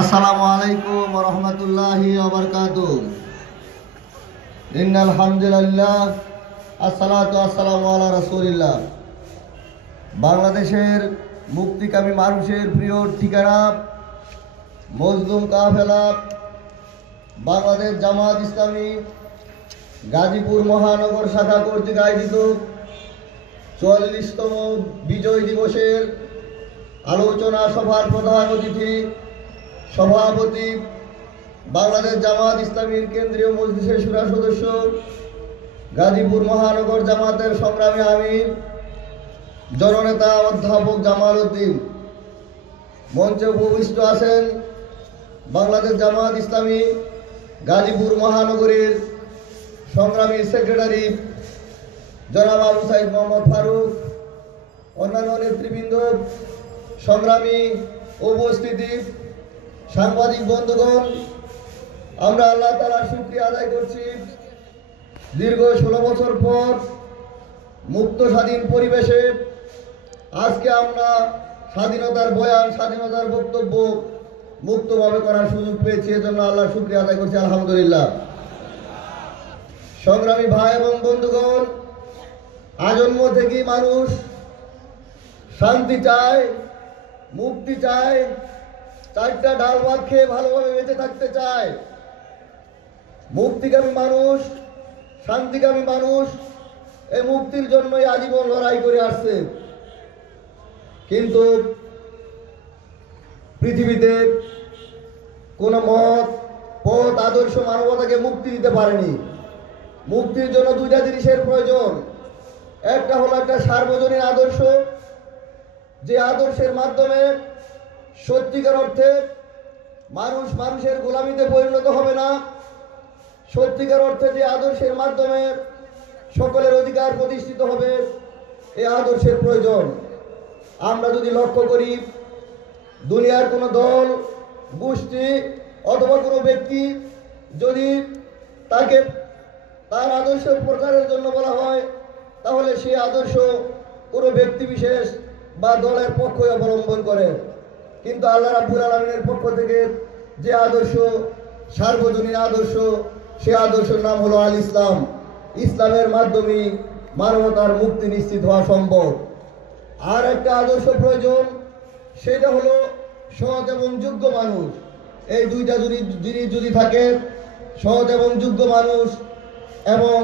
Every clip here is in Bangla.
আসসালামু আলাইকুম ওয়া রাহমাতুল্লাহি ওয়া বারাকাতুহু। ইন্নাল হামদুলিল্লাহ আসসালাতু ওয়াসসালামু আলা রাসূলিল্লাহ। বাংলাদেশের মুক্তিকামী মানুষের প্রিয় ঠিকানা মজলুম কাফেলা বাংলাদেশ জামাত ইসলামী গাজীপুর মহানগর শাখা কর্তৃক আয়োজিত ৪৪তম বিজয় দিবসের আলোচনা সভার প্রধান অতিথি সভাপতি বাংলাদেশ জামাত ইসলামীর কেন্দ্রীয় মজলিসের শুরা সদস্য গাজীপুর মহানগর জামাতের সংগ্রামী আমির জননেতা অধ্যাপক জামাল উদ্দিন। মঞ্চে উপবিষ্ট আছেন বাংলাদেশ জামাত ইসলামী গাজীপুর মহানগরীর সংগ্রামী সেক্রেটারি জনাব আবু সাইদ মোহাম্মদ ফারুক, অন্যান্য নেতৃবৃন্দ, সংগ্রামী উপস্থিতি, সাংবাদিক বন্ধুগণ, আমরা আল্লাহ তাআলার শুকরিয়া আদায় করছি। দীর্ঘ 16 বছর পর মুক্ত স্বাধীন পরিবেশে আজকে আমরা স্বাধীনতার বয়ান, স্বাধীনতার বক্তব্য মুক্তভাবে করার সুযোগ পেয়েছি। এজন্য আল্লাহর শুকরিয়া আদায় করছি, আলহামদুলিল্লাহ। সংগ্রামী ভাই এবং বন্ধুগণ, আজন্ম থেকেই মানুষ শান্তি চায়, মুক্তি চায়, চারটা ডাল ভাত খেয়ে ভালোভাবে বেঁচে থাকতে চায়। মুক্তিকামী মানুষ, শান্তিকামী মানুষ এই মুক্তির জন্যই আজীবন লড়াই করে আসছে। কিন্তু পৃথিবীতে কোন মত, পথ, আদর্শ মানবতাকে মুক্তি দিতে পারেনি। মুক্তির জন্য দুইটা জিনিসের প্রয়োজন। একটা হলো একটা সার্বজনীন আদর্শ, যে আদর্শের মাধ্যমে সত্যিকার অর্থে মানুষ মানুষের গোলামিতে পরিণত হবে না। সত্যিকার অর্থে যে আদর্শের মাধ্যমে সকলের অধিকার প্রতিষ্ঠিত হবে, এই আদর্শের প্রয়োজন। আমরা যদি লক্ষ্য করি, দুনিয়ার কোনো দল, গোষ্ঠী অথবা কোনো ব্যক্তি যদি তাকে তার আদর্শ প্রচারের জন্য বলা হয়, তাহলে সেই আদর্শ কোনো ব্যক্তি বিশেষ বা দলের পক্ষই অবলম্বন করে। কিন্তু আল্লাহ রাব্বুল আলামিনের পক্ষ থেকে যে আদর্শ, সার্বজনীন আদর্শ, সে আদর্শের নাম হলো আল ইসলাম। ইসলামের মাধ্যমে মানবতার মুক্তি নিশ্চিত হওয়া সম্ভব। আর একটা আদর্শ প্রয়োজন, সেটা হলো সৎ এবং যোগ্য মানুষ। এই দুইটা জিনিস যদি থাকে, সৎ এবং যোগ্য মানুষ এবং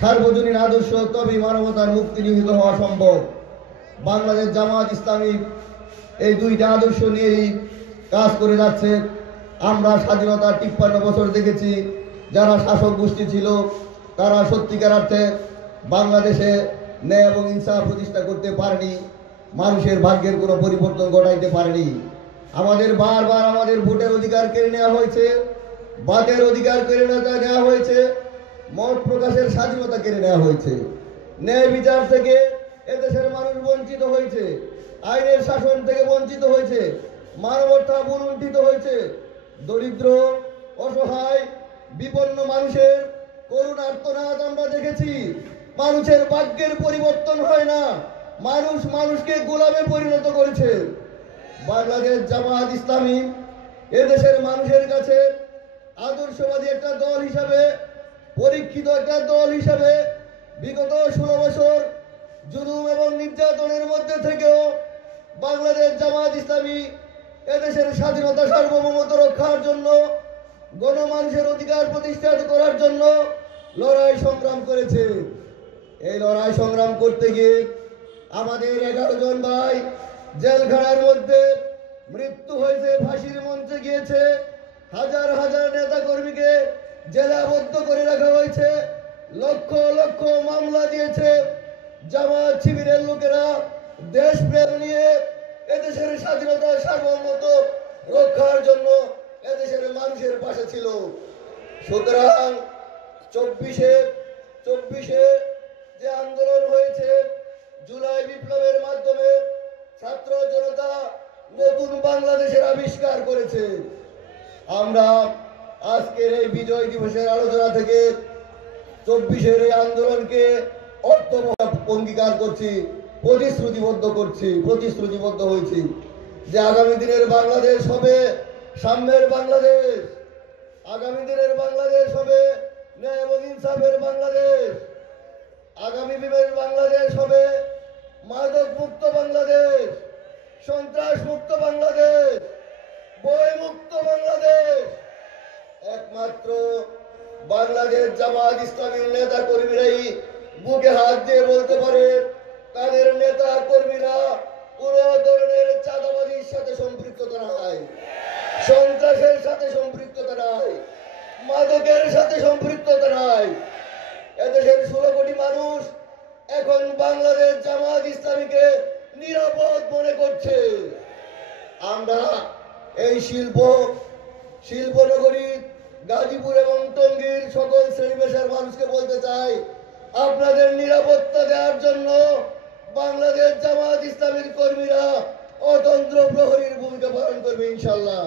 সার্বজনীন আদর্শ, তবেই মানবতার মুক্তি নিহিত হওয়া সম্ভব। বাংলাদেশ জামাত ইসলামী এই দুইটা আদর্শ নিয়েই কাজ করে যাচ্ছে। আমরা স্বাধীনতার 53 বছর দেখেছি, যারা শাসক গোষ্ঠী ছিল তারা সত্যিকার অর্থে বাংলাদেশে ন্যায় এবং ইনসাফ প্রতিষ্ঠা করতে পারেনি, মানুষের ভাগ্যের কোনো পরিবর্তন ঘটাইতে পারেনি। আমাদের বারবার আমাদের ভোটের অধিকার কেড়ে নেওয়া হয়েছে, বাতের অধিকার কেড়ে নেওয়া হয়েছে, মত প্রকাশের স্বাধীনতা কেড়ে নেওয়া হয়েছে, ন্যায় বিচার থেকে এদেশের মানুষ বঞ্চিত হয়েছে, আইনের শাসন থেকে বঞ্চিত হয়েছে, মানবতা বলুণ্ঠিত হয়েছে। দরিদ্র, অসহায়, বিপন্ন মানুষের করুণ আর্তনাদ আমরা দেখেছি। মানুষের ভাগ্যের পরিবর্তন হয় না, মানুষ মানুষকে গোলামে পরিণত করেছে। বাংলাদেশ জামাত ইসলামী এদেশের মানুষের কাছে আদর্শবাদী একটা দল হিসাবে, পরীক্ষিত একটা দল হিসাবে বিগত 16 বছর জুলুম এবং নির্যাতনের মধ্যে থেকেও বাংলাদেশ জামাত ইসলামী এদেশের স্বাধীনতা, সার্বভৌমত্ব রক্ষার জন্য, গণমানুষের অধিকার প্রতিষ্ঠা করার জন্য লড়াই সংগ্রাম করেছে। এই লড়াই সংগ্রাম করতে গিয়ে আমাদের 11 জন ভাই জেলখানার মধ্যে মৃত্যু হয়েছে, ফাঁসির মঞ্চে গিয়েছে, হাজার হাজার নেতা কর্মীকে জেলাবদ্ধ করে রাখা হয়েছে, লক্ষ লক্ষ মামলা দিয়েছে। জামাত শিবিরের লোকেরা দেশপ্রেম নিয়ে এদেশের স্বাধীনতা, সার্বভৌমত্ব রক্ষার জন্য এদেশের মানুষের পাশে ছিল। সুতরাং 24-এ যে আন্দোলন হয়েছে, জুলাই বিপ্লবের মাধ্যমে ছাত্র জনতা নতুন বাংলাদেশের আবিষ্কার করেছে। আমরা আজকের এই বিজয় দিবসের আলোচনা থেকে 24-এর এই আন্দোলনকে অর্থবহ অঙ্গীকার করছি, প্রতিশ্রুতিবদ্ধ হয়েছি যে আগামী দিনের বাংলাদেশ হবে সাম্যের বাংলাদেশ, আগামী দিনের বাংলাদেশ হবে ন্যায় এবং ইনসাফের বাংলাদেশ, আগামী দিনের বাংলাদেশ হবে মাদক মুক্ত বাংলাদেশ, সন্ত্রাস মুক্ত বাংলাদেশ, বই মুক্ত বাংলাদেশ। একমাত্র বাংলাদেশ জামাত ইসলামীর নেতা কর্মীরাই বুকে হাত দিয়ে বলতে পারে তাদের নেতা কর্মীরা কোন ধরনের চাঁদাবাজির সাথে সম্পৃক্ততা নাই, সন্ত্রাসের সাথে সম্পৃক্ততা নাই, মাদকের সাথে সম্পৃক্ততা নাই। এদেশের 16 কোটি মানুষ এখন বাংলাদেশ জামাত ইসলামীকে নিরাপদ মনে করছে। আমরা এই শিল্পনগরী গাজীপুর এবং টঙ্গীর সকল শ্রেণী পেশার মানুষকে বলতে চাই, আপনাদের নিরাপত্তা দেওয়ার জন্য বাংলাদেশ জামাত ইসলামীর কর্মীরা অতন্ত্র প্রহরীর ভূমিকা পালন করবে ইনশাল্লাহ।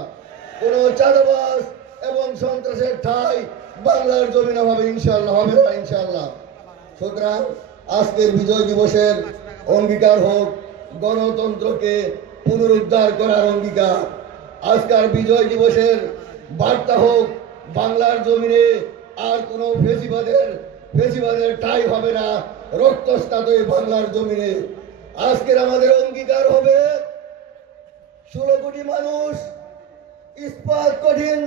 কোন চাঁদাবাজ এবং সন্ত্রাসের ঠাঁই বাংলার জমিনে হবে ইনশাল্লাহ, হবে না ইনশাল্লাহ। সুতরাং আজকের বিজয় দিবসের অঙ্গীকার হোক গণতন্ত্রকে পুনরুদ্ধার করার অঙ্গীকার। আজকের বিজয় দিবসের বার্তা হোক বাংলার জমিনে আর কোন ফেসিবাদের ঠাঁই হবে না, রক্তস্নাত বাংলার জমিনে। আজকের আমাদের অঙ্গীকার হবে 16 কোটি মানুষ ইস্পাত কঠিন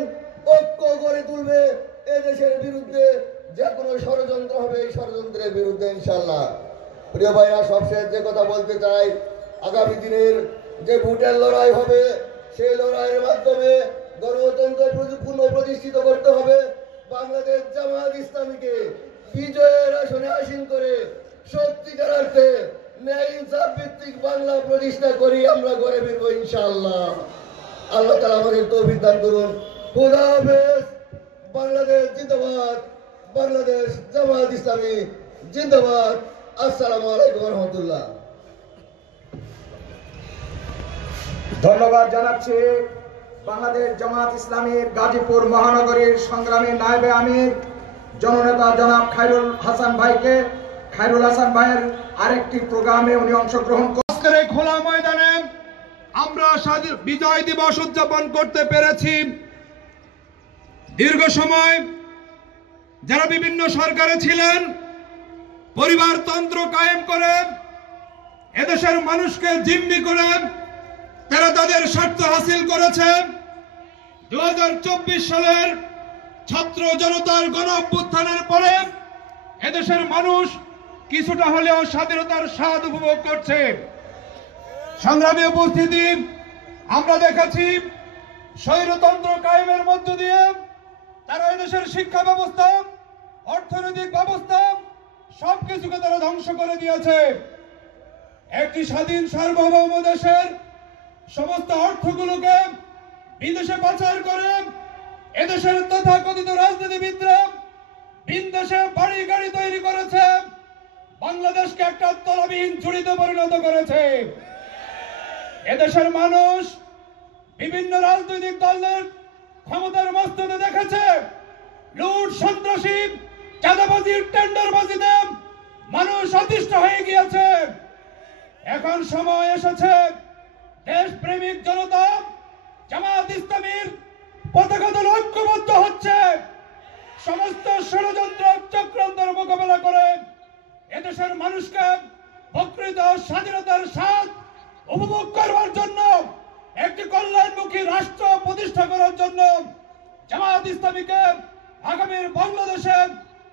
ঐক্য গড়ে তুলবে এদেশের বিরুদ্ধে। যে কোনো ষড়যন্ত্র হবে এই ষড়যন্ত্রের বিরুদ্ধে ইনশাল্লাহ। প্রিয় ভাইরা, সবশেষ যে কথা বলতে চাই, আগামী দিনের যে ভোটের লড়াই হবে সেই লড়াইয়ের মাধ্যমে গণতন্ত্র পুনঃপ্রতিষ্ঠিত করতে হবে। বাংলাদেশ জামাত ইসলামীকে বিজয়ের আসনে আসীন করে সত্যিকার অর্থে ন্যায় ইনসাফ ভিত্তিক বাংলা প্রতিষ্ঠা করি আমরা গড়ে ফিরবো ইনশাআল্লাহ। আল্লাহ তাআলা আমাদের তৌফিক দান করুন। খোদা হাফেজ। বাংলাদেশ জিন্দাবাদ, বাংলাদেশ জামাত ইসলামী জিন্দাবাদ। আসসালামু আলাইকুম ওয়া রাহমাতুল্লাহ। ধন্যবাদ জানাচ্ছি বাংলাদেশ জামাত ইসলামীর গাজীপুর মহানগরীর সংগ্রামী নায়েবে আমির জননেতা জনাব খায়রুল হাসান ভাইকে। খায়রুল হাসান ভাইয়ের আরেকটি প্রোগ্রামে উনি অংশগ্রহণ আজকের এই খোলা ময়দানে আমরা বিজয় দিবস উদযাপন করতে পেরেছি। দীর্ঘ সময় যারা বিভিন্ন সরকারে ছিলেন, পরিবারতন্ত্র কায়েম করে এদেশের মানুষকে জিম্মি করে তারা তাদের স্বার্থ হাসিল করেছে। 2024 সালের ছাত্র জনতার গণ অভ্যুত্থানের পরে এদেশের মানুষ কিছুটা হলেও স্বাধীনতার স্বাদ উপভোগ করছে। সংগ্রামী উপস্থিতি, আমরা দেখেছি স্বৈরতন্ত্র কায়েমের মধ্য দিয়ে তারা এদেশের শিক্ষা ব্যবস্থা, অর্থনৈতিক ব্যবস্থা সবকিছুকে তারা ধ্বংস করে দিয়েছে। একটি স্বাধীন সার্বভৌম দেশের সমস্ত অর্থগুলোকে বিদেশে পাচার করে এদেশের তথাকথিত রাজনীতিবিদরা বিদেশে বাড়ি গাড়ি তৈরি করেছে, বাংলাদেশকে একটা তলাবিহীন ঝুড়িতে পরিণত করেছে। এদেশের মানুষ বিভিন্ন রাজনৈতিক দলের ক্ষমতার মস্তদে দেখেছে লুট, সন্ত্রাসী, চাঁদাবাজির, টেন্ডারবাজিতে মানুষ অতিষ্ঠ হয়ে গিয়েছে। এখন সময় এসেছে দেশপ্রেমিক জনতা জামাত ইসলামীর পতাকা দল ঐক্যবদ্ধ হচ্ছে, সমস্ত ষড়যন্ত্র চক্রান্তের মোকাবেলা করে এদেশের মানুষকে প্রকৃত স্বাধীনতার স্বাদ উপভোগ করবার জন্য একটি কল্যাণমুখী রাষ্ট্র প্রতিষ্ঠা করার জন্য জামাত ইসলামীকে আগামীর বাংলাদেশে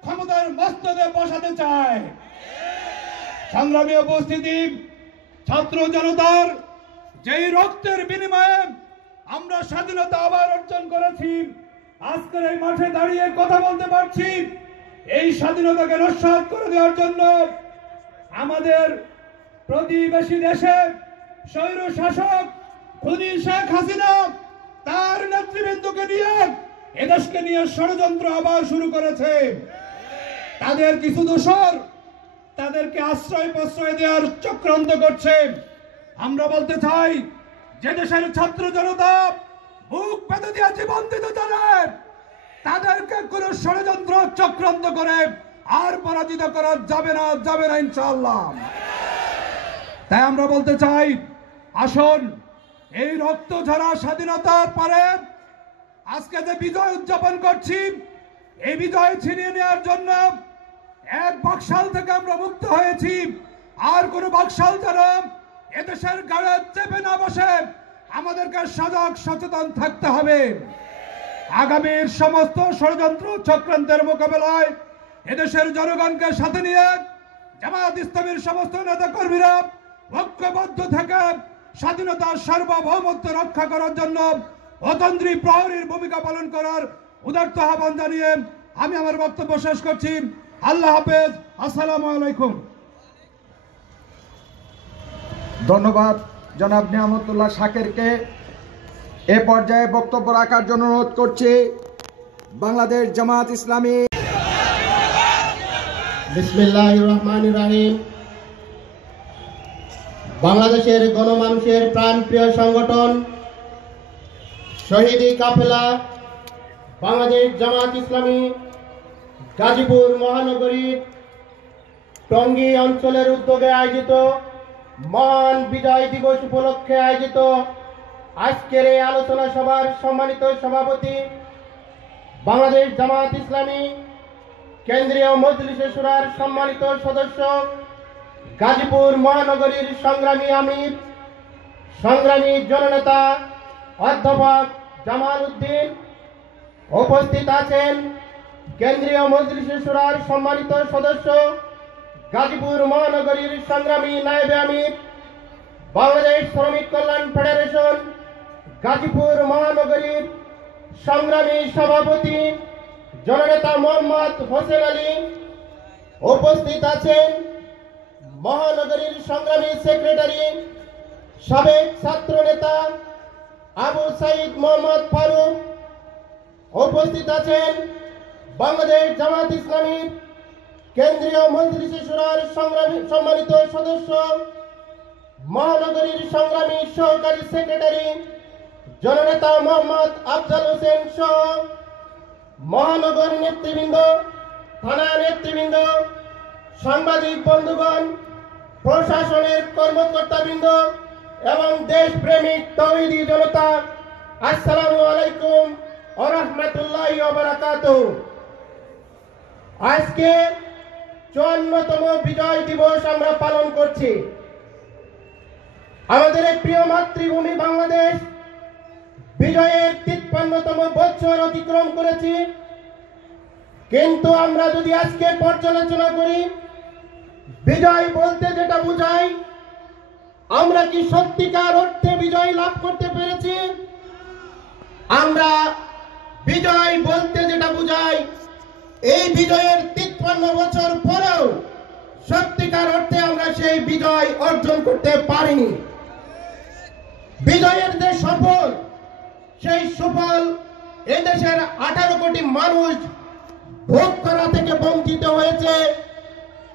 ক্ষমতার মস্তদে বসাতে চায়। সংগ্রামী উপস্থিতি, ছাত্র জনতার যেই রক্তের বিনিময়ে আমরা স্বাধীনতা আবার অর্জন করেছি, আজকের এই মাঠে দাঁড়িয়ে কথা বলতে পারছি, এই স্বাধীনতাকে নস্যাৎ করে দেওয়ার জন্য আমাদের প্রতিবেশী দেশে স্বৈর শাসক খুনি শেখ হাসিনা তার নেতৃবৃন্দকে নিয়ে এদেশকে নিয়ে ষড়যন্ত্র আবার শুরু করেছে। তাদের কিছু দোসর তাদেরকে আশ্রয় প্রশ্রয় দেওয়ার চক্রান্ত করছে। আমরা বলতে চাই, যে দেশের ছাত্র জনতা বুক পেতে দিয়ে জীবন দিতে জানে, তাদেরকে কোন ষড়যন্ত্র চক্রান্ত করে আর পরাজিত করা যাবে না ইনশাআল্লাহ। তাই আমরা বলতে চাই, আসুন এই রক্ত ঝরা স্বাধীনতার পরে আজকে যে বিজয় উদযাপন করছি, এই বিজয় ছিনিয়ে নেওয়ার জন্য এক বাকশাল থেকে আমরা মুক্ত হয়েছি। আর কোন বাকশাল যেন এদেশের গায়ে চেপে না বসে, আমাদেরকে সজাগ সচেতন থাকতে হবে। আগামীর সমস্ত ষড়যন্ত্র চক্রান্তের মোকাবেলায় এদেশের জনগণকে সাথে নিয়ে জামায়াত ইসলামীর সমস্ত নেতা কর্মীরা ঐক্যবদ্ধ থেকে স্বাধীনতার সার্বভৌমত্ব রক্ষা করার জন্য অতন্ত্রী প্রহরীর ভূমিকা পালন করার উদারত আহ্বান জানিয়ে আমি আমার বক্তব্য শেষ করছি। আল্লাহ হাফেজ। আসসালামু আলাইকুম। ধন্যবাদ জনাব নিয়ামতুল্লাহ শাকেরকে। এ পর্যায়ে বক্তব্য রাখার জন্য অনুরোধ করছি বাংলাদেশ জামায়াত ইসলামী। বিসমিল্লাহির রহমানির রহিম। বাংলাদেশের গণমানুষের প্রাণপ্রিয় সংগঠন শহীদি কাফেলা বাংলাদেশ জামায়াত ইসলামী গাজীপুর মহানগরীর টঙ্গী অঞ্চলের উদ্যোগে আয়োজিত মহান বিজয় দিবস উপলক্ষে আয়োজিত আজকের এই আলোচনা সভার সম্মানিত সভাপতি, বাংলাদেশ জামায়াত ইসলামী কেন্দ্রীয় মজলিসে শুরার সম্মানিত সদস্য, গাজীপুর মহানগরীর সংগ্রামী আমির, সংগ্রামী জননেতা অধ্যাপক জামাল উদ্দিন, উপস্থিত আছেন কেন্দ্রীয় মজলিসে শুরার সম্মানিত সদস্য, গাজীপুর মহানগরীর সংগ্রামী নায়েবে আমির, বাংলাদেশ শ্রমিক কল্যাণ ফেডারেশন গাজীপুর মহানগরীর সংগ্রামী সভাপতি জননেতা মোহাম্মদ হোসেন আলী, উপস্থিত আছেন মহানগরীর সংগ্রামী সেক্রেটারি সাবেক ছাত্র নেতা আবু সাইদ মোহাম্মদ ফারুক, উপস্থিত আছেন বাংলাদেশ জামায়াত ইসলামীর কেন্দ্রীয় মজলিসে শুরার সংগ্রামী সম্মানিত সদস্য, মহানগরীর সংগ্রামী সহকারী সেক্রেটারি জননেতা মোহাম্মদ আফজাল হোসেন সহ মহানগর নেতৃবৃন্দ, থানা নেতৃবৃন্দ, সাংবাদিক বন্ধুগণ, প্রশাসনের কর্মকর্তাবৃন্দ এবং দেশপ্রেমিক তৌহিদি জনতা, আসসালামু আলাইকুম ওয়া রাহমাতুল্লাহি ওয়া বারাকাতুহু। আজকে 54তম বিজয় দিবস আমরা পালন করছি। আমাদের এই প্রিয় মাতৃভূমি বাংলাদেশ বিজয়ের 53তম বছর অতিক্রম করেছি। কিন্তু আমরা যদি আজকে পর্যালোচনা করি, বিজয় বলতে যেটা বোঝায়, আমরা কি সত্যিকার অর্থে বিজয় লাভ করতে পেরেছি? আমরা বিজয় বলতে যেটা বোঝায়, এই বিজয়ের 53 বছর পরেও সত্যিকার অর্থে আমরা সেই বিজয় অর্জন করতে পারিনি। বিজয়ের যে সফল, সেই সফল এদেশের 18 কোটি মানুষ ভোগ করা থেকে বঞ্চিত হয়েছে।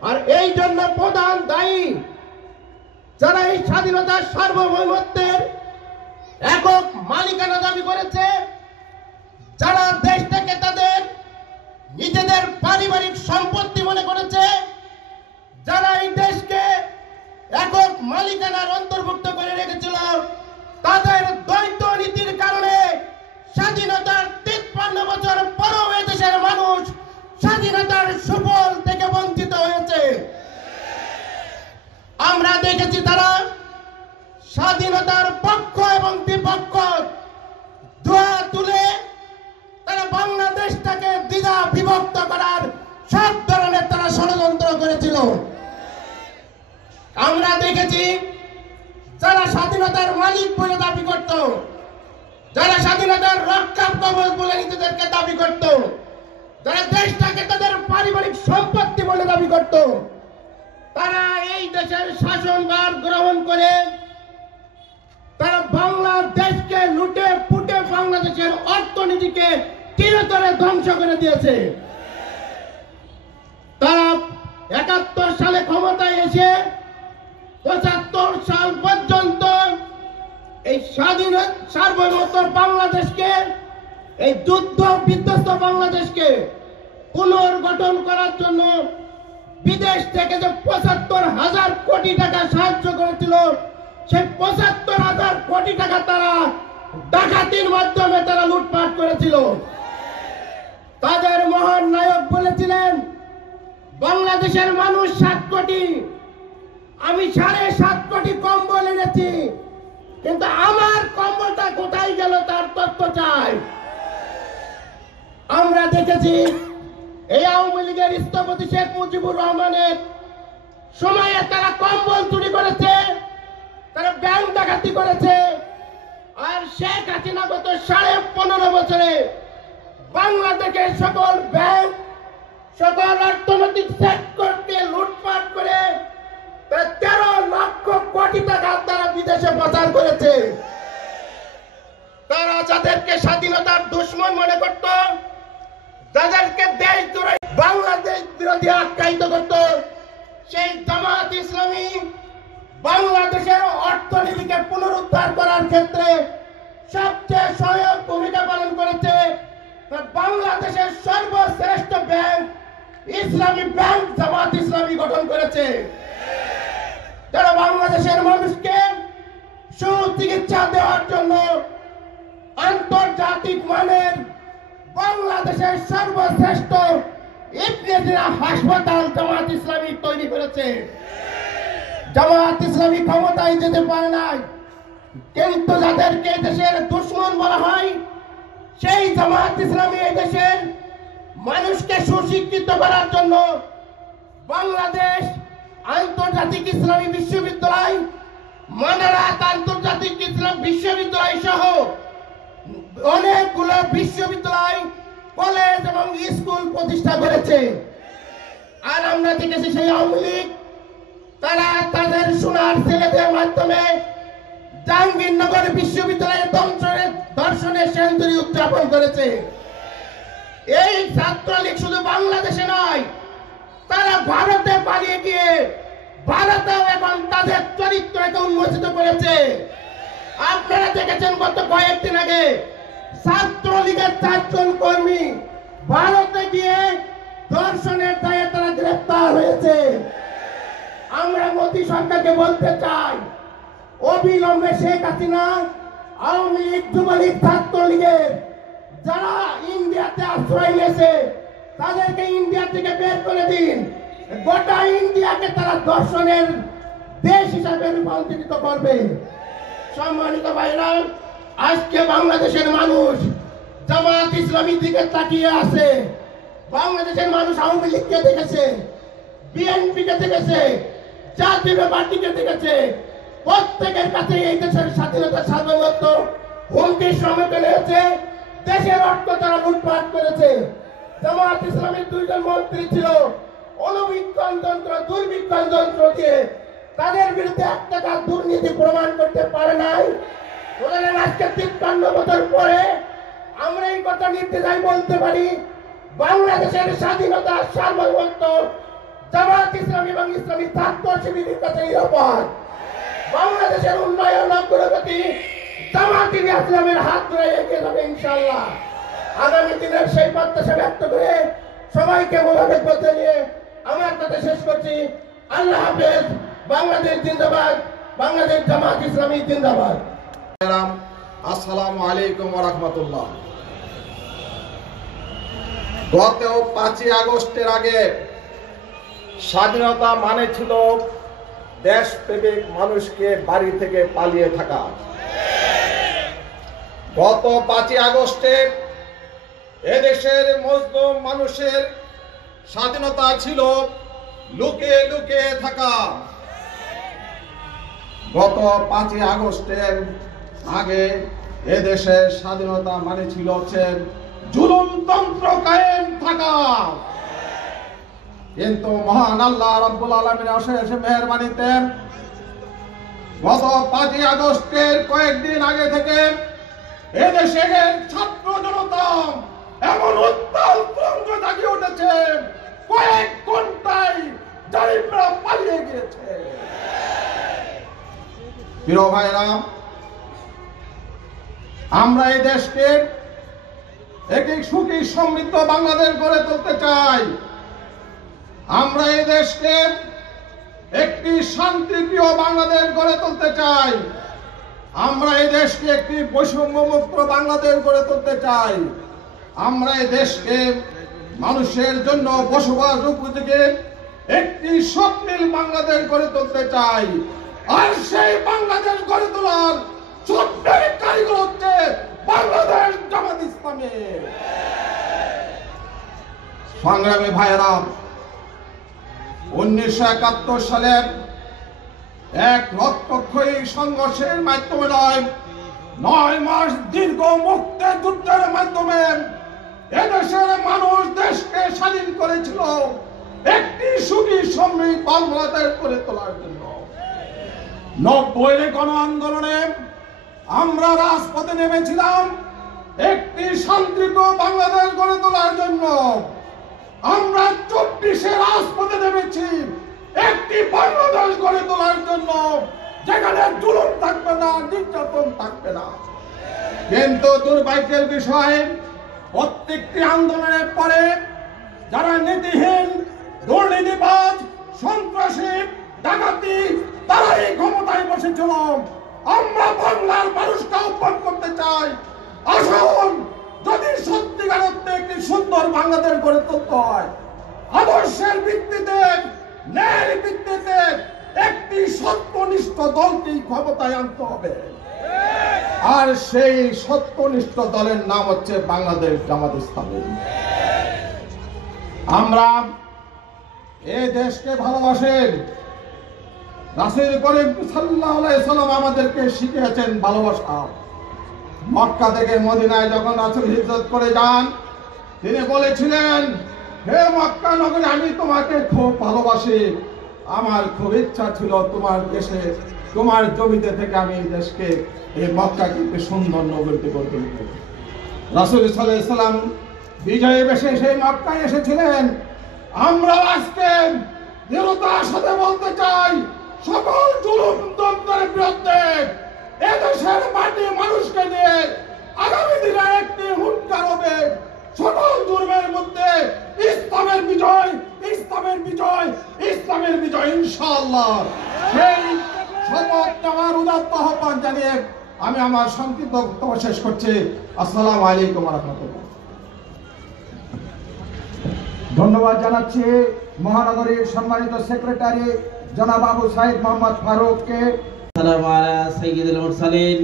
আর এই জন্য প্রধান দায়ী যারা এই স্বাধীনতার সার্বভৌমত্বের একক মালিকানা দাবি করেছে, যারা দেশটাকে তাদের নিজেদের পারিবারিক সম্পত্তি মনে করেছে, যারা এই দেশকে একক মালিকানার অন্তর্ভুক্ত করে রেখেছিল, তাদের দ্বৈত নীতির কারণে স্বাধীনতার 53 বছর পরেও দেশের মানুষ স্বাধীনতার সুফল থেকে বঞ্চিত হয়েছে। আমরা দেখেছি তারা স্বাধীনতার পক্ষ এবং বিপক্ষ দোয়া তুলে তারা বাংলাদেশটাকে দ্বিধা বিভক্ত করার সব ধরনের তারা ষড়যন্ত্র করেছিল। আমরা দেখেছি যারা স্বাধীনতার মালিক বলে দাবি করত, যারা স্বাধীনতার রক্ষা কবচ বলে নিজেদেরকে দাবি করত, যারা দেশটাকে তাদের পারিবারিক সম্পত্তি বলে দাবি করত, তারা এই দেশের শাসনভার গ্রহণ করে তারা বাংলাদেশকে লুটে পুটে বাংলাদেশের অর্থনীতিকে চিরতরে ধ্বংস করে দিয়েছে। তারা 71 সালে ক্ষমতায় এসে 75 সাল পর্যন্ত এই স্বাধীন সার্বভৌম বাংলাদেশকে, এই যুদ্ধ বিধ্বস্ত বাংলাদেশকে পুনর্গঠন করার জন্য বিদেশ থেকে যে 75,000 কোটি টাকা সাহায্য করেছিল, সেই 75,000 কোটি টাকা তারা ডাকাতির মাধ্যমে তারা লুটপাট করেছিল। তাদের মহান নায়ক বলেছিলেন, বাংলাদেশের মানুষ 7 কোটি, আমি 7.5 কোটি কম্বল এনেছি, কিন্তু আমার কম্বলটা কোথায় গেল তার তথ্য চাই। আমরা দেখেছি এই আওয়ামী লীগের স্থপতি শেখ মুজিবুর রহমানের সময়ে তারা কম্বল চুরি করেছে, তারা ব্যাংক ডাকাতি করেছে। আর শেখ হাসিনা গত 15.5 বছরে বাংলাদেশের সকল ব্যাংক, সকল অর্থনৈতিক সেক্টরকে লুটপাট করে 13 লক্ষ কোটি টাকা তারা বিদেশে পাচার করেছে। তারা যাদেরকে স্বাধীনতার দুশ্মন মনে করত, যাদেরকে দেশদ্রোহী, বাংলাদেশ বিরোধী আখ্যায়িত করত, সেই জামাত ইসলামী বাংলাদেশের অর্থনীতিকে পুনরুদ্ধার করার ক্ষেত্রে সবচেয়ে সহায়ক ভূমিকা পালন করেছে। বাংলাদেশের সর্বশ্রেষ্ঠ ব্যাংক ইসলামী ব্যাংক জামাত ইসলামী গঠন করেছে, যারা বাংলাদেশের মানুষকে সুচিকিৎসা দেওয়ার জন্য আন্তর্জাতিক মানের বাংলাদেশের সর্বশ্রেষ্ঠ ইবনে সিনা হাসপাতাল জামাত ইসলামী তৈরি করেছে। জামাত ইসলামী ক্ষমতায় যেতে পারে নাই, কিন্তু যাদেরকে দেশের দুশ্মন বলা হয়, সেই জামাত ইসলামী এই দেশের মানুষকে সুশিক্ষিত করার জন্য বাংলাদেশ আন্তর্জাতিক ইসলামী বিশ্ববিদ্যালয়, মানারাত আন্তর্জাতিক ইসলাম বিশ্ববিদ্যালয় সহ অনেকগুলো বিশ্ববিদ্যালয়, কলেজ এবং স্কুল প্রতিষ্ঠা করেছে। আর আমরা দেখেছি সেই আওয়ামী লীগ তারা তাদের সোনার ছেলেদের মাধ্যমে জাহাঙ্গীরনগর বিশ্ববিদ্যালয়ের দর্শনের সেঞ্চুরি উদযাপন করেছে। এই ছাত্রলীগ শুধু বাংলাদেশে নয়, তারা ভারতে পালিয়ে গিয়ে ভারতেও এখন তাদের চরিত্রকে উন্মোচিত করেছে। আপনারা দেখেছেন গত কয়েকদিন আগে ছাত্রলীগের 4 জন কর্মী ভারতে গিয়ে ধর্ষণের দায়ে তারা গ্রেফতার হয়েছে। আমরা মোদী সরকারকে বলতে চাই, অবিলম্বে শেখ হাসিনা, আওয়ামী লীগ, যুবলীগ, ছাত্রলীগের যারা ইন্ডিয়াতে আশ্রয় নিয়েছে তাদেরকে ইন্ডিয়া থেকে বের করে দিন। গোটা ইন্ডিয়াকে তারা ধর্ষণের দেশ হিসাবে রূপান্তরিত করবে। সম্মানিত ভাইরা, আজকে বাংলাদেশের মানুষ জামাত ইসলামীর দিকে তাকিয়ে আছে। বাংলাদেশের মানুষ আওয়ামী লীগকে দেখেছে, বিএনপিকে দেখেছে, জাতীয় পার্টিকে দেখেছে। প্রত্যেকের কাছে এই দেশের স্বাধীনতা, সার্বভৌমত্ব হুমকির সম্মুখীন হয়েছে। দেশের অর্থ তারা লুটপাট করেছে। জামাত ইসলামের 2 জন মন্ত্রী ছিল, অনুবীক্ষণ যন্ত্র, দুর্বীক্ষণ যন্ত্র দিয়ে তাদের বিরুদ্ধে 1 টাকা দুর্নীতি প্রমাণ করতে পারে নাই। বলেন আজকে 53 বছর পরে আমরা এই কথা নির্দ্বিধায় বলতে পারি, বাংলাদেশের স্বাধীনতা, সার্বভৌমত্ব জামাত ইসলামী এবং ইসলামী ছাত্র শিবিরের কাছে নিরাপদ। বাংলাদেশের উন্নয়ন অগ্রগতি জামাত ইসলামের হাত ধরে এগিয়ে যাবে ইনশাআল্লাহ। আগামী দিনের সেই প্রত্যাশা ব্যক্ত করে সবাইকে মোবারক বলতে নিয়ে আমার কথা শেষ করছি। আল্লাহ হাফেজ। বাংলাদেশ জিন্দাবাদ, বাংলাদেশ জামাত ইসলামী জিন্দাবাদ। আসসালামু আলাইকুম ওয়া রাহমাতুল্লাহ। গত 5ই আগস্টের আগে স্বাধীনতা মানে ছিল দেশপ্রেমিক মানুষকে বাড়ি থেকে পালিয়ে থাকা। গত 5ই আগস্টে এদেশের মজলুম মানুষের স্বাধীনতা ছিল লুকিয়ে লুকিয়ে থাকা। গত 5ই আগস্টের আগে এদেশের স্বাধীনতা মানে ছিল জুলুমতন্ত্র কায়েম থাকা। কিন্তু মহান আল্লাহ রাব্বুল আলামিনের অশেষ মেহেরবানিতে গত 5ই আগস্টের কয়েকদিন আগে থেকে এদেশের ছাত্র জনতা এমন উত্তাল তরঙ্গ জাগিয়ে উঠেছে, কয়েক ঘন্টায় জালিমরা পালিয়ে গিয়েছে। প্রিয় ভাইরা, আমরা এই দেশকে একটি সুখী সমৃদ্ধ বাংলাদেশ গড়ে তুলতে চাই। আমরা এই দেশকে একটি শান্তিপ্রিয় বাংলাদেশ গড়ে তুলতে চাই। আমরা এই দেশকে একটি বৈষম্যমুক্ত বাংলাদেশ গড়ে তুলতে চাই। আমরা এই দেশকে মানুষের জন্য বসবাস উপযোগী একটি স্বপ্নিল বাংলাদেশ গড়ে তুলতে চাই। আর সেই বাংলাদেশ গড়ে তোলার স্বপ্নের কারিগর হচ্ছে বাংলাদেশ জামাত ইসলামী। সংগ্রামী ভাইয়েরা, 1971 সালের এক রক্তক্ষয়ী সংঘর্ষের মাধ্যমে নয়, 9 মাস দীর্ঘ মুক্তির যুদ্ধের মাধ্যমে এদেশের মানুষ দেশকে স্বাধীন করেছিল একটি সুখী সমৃদ্ধ বাংলাদেশ করে তোলার জন্য। 90-এর গণ আন্দোলনে আমরা রাজপথে নেমেছিলাম একটি শান্তিপূর্ণ বাংলাদেশ গড়ে তোলার জন্য। আমরা 24-এ রাজপথে নেমেছি একটি বাংলাদেশ গড়ে তোলার জন্য, যেখানে জুলুম থাকবে না, নির্যাতন থাকবে না। কিন্তু দুর্ভাগ্যের বিষয়, প্রত্যেকটি আন্দোলনের পরে যারা নীতিহীন, দুর্নীতিবাজ, সন্ত্রাসী, ডাকাতি, তারাই ক্ষমতায় বসেছিল। আমরা বাংলার মানুষকে আহ্বান করতে চাই, আসুন, যদি সত্যিকার অর্থে একটি সুন্দর বাংলাদেশ গড়ে তুলতে হয়, আদর্শের ভিত্তিতে, ন্যায়ের ভিত্তিতে একটি সত্যনিষ্ঠ দলকেই ক্ষমতায় আনতে হবে। আর সেই সত্যনিষ্ঠ দলের নাম হচ্ছে বাংলাদেশ জামাত ইসলামী। আমরা এই দেশকে ভালোবাসেন। রাসূল করিম সাল্লাল্লাহু আলাইহি সাল্লাম আমাদেরকে শিখিয়েছেন ভালোবাসা। মক্কা থেকে মদিনায় যখন রাসূল হিজরত করে যান, তিনি বলেছিলেন, হে মক্কা নগরী, আমি তোমাকে খুব ভালোবাসি। আমার খুব ইচ্ছা ছিল তোমার দেশে, তোমার জমিতে থেকে আমি এই দেশকে, এই মক্কাকে একটি সুন্দর নগরীতে গড়ে তুলব। রাসূল সাল্লাল্লাহু আলাইহি সাল্লাম বিজয় বেশে সেই মক্কায় এসেছিলেন। আমরা আজকে দৃঢ়তার সাথে বলতে চাই, সকল জুলুম তন্ত্রের বিরুদ্ধে এদেশের মাটি মানুষকে নিয়ে আগামী দিনে একটি হুঙ্কার হবে। সকল জুলুমের মধ্যে ইসলামের বিজয়, ইসলামের বিজয়, ইসলামের বিজয় ইনশাআল্লাহ। সেই শপথ নেওয়ার উদাত্ত আহ্বান জানিয়ে আমি আমার সংক্ষিপ্ত বক্তব্য শেষ করছি। আসসালামু আলাইকুম ওয়া রাহমাতুল্লাহ। ধন্যবাদ জানাচ্ছি মহানগরীর সম্মানিত সেক্রেটারি জনাব আবু সাইদ মোহাম্মদ ফারুককে। আসসালামু আলা সাইয়্যিদিল মুরসালিন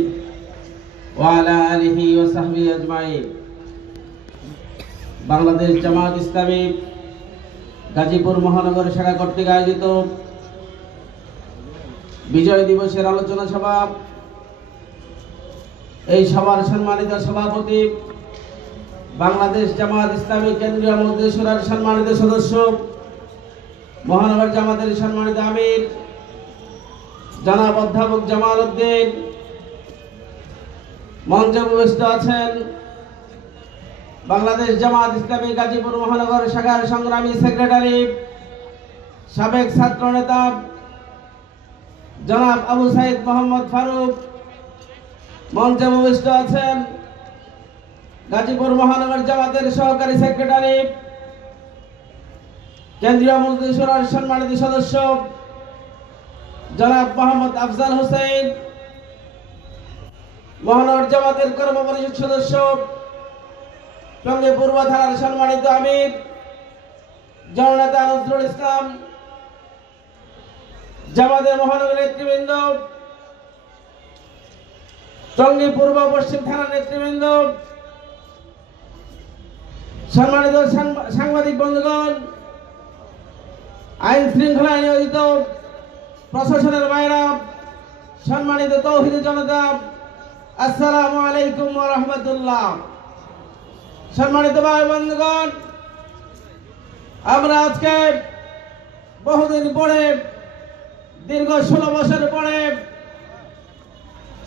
ওয়া আলা আলিহি ওয়া সাহবিহি আজমাইন। বাংলাদেশ জামাত ইসলামী গাজীপুর মহানগর শাখা কর্তৃক আয়োজিত বিজয় দিবসের আলোচনা সভা, এই সভার সম্মানিত সভাপতি, বাংলাদেশ জামাত ইসলামী কেন্দ্রীয় মজলিস শুরার সম্মানিত সদস্য, মহানগর জামাতের সম্মানিত আমির জনাব অধ্যাপক জামাল উদ্দিন, মঞ্চে উপবিষ্ট আছেন বাংলাদেশ জামাত ইসলামী গাজীপুর মহানগর শাখার সংগ্রামী সেক্রেটারি, সাবেক ছাত্র নেতা জনাব আবু সাইদ মোহাম্মদ ফারুক, মঞ্চে উপবিষ্ট আছেন গাজীপুর মহানগর জামাতের সহকারী সেক্রেটারি, কেন্দ্রীয় মজলিস শুরার সম্মানিত সদস্য জনাব মোহাম্মদ আফজাল হোসেন, মহানগর জামাতের কর্ম পরিষদ সদস্য টঙ্গী পূর্ব থানার সম্মানিত আমির জননেতা নজরুল ইসলাম, জামাতের মহানগর নেতৃবৃন্দ, টঙ্গী পূর্ব পশ্চিম থানার নেতৃবৃন্দ, সম্মানিত সাংবাদিক বন্ধুগণ, আইন শৃঙ্খলায় নিয়োজিত প্রশাসনের বাইরা, সম্মানিত তৌহিদি জনতা, আসসালামু আলাইকুম ওয়া রাহমাতুল্লাহ। সম্মানিত ভাই বন্ধুগণ, আমরা আজকে বহুদিন পরে, দীর্ঘ 16 বছর পরে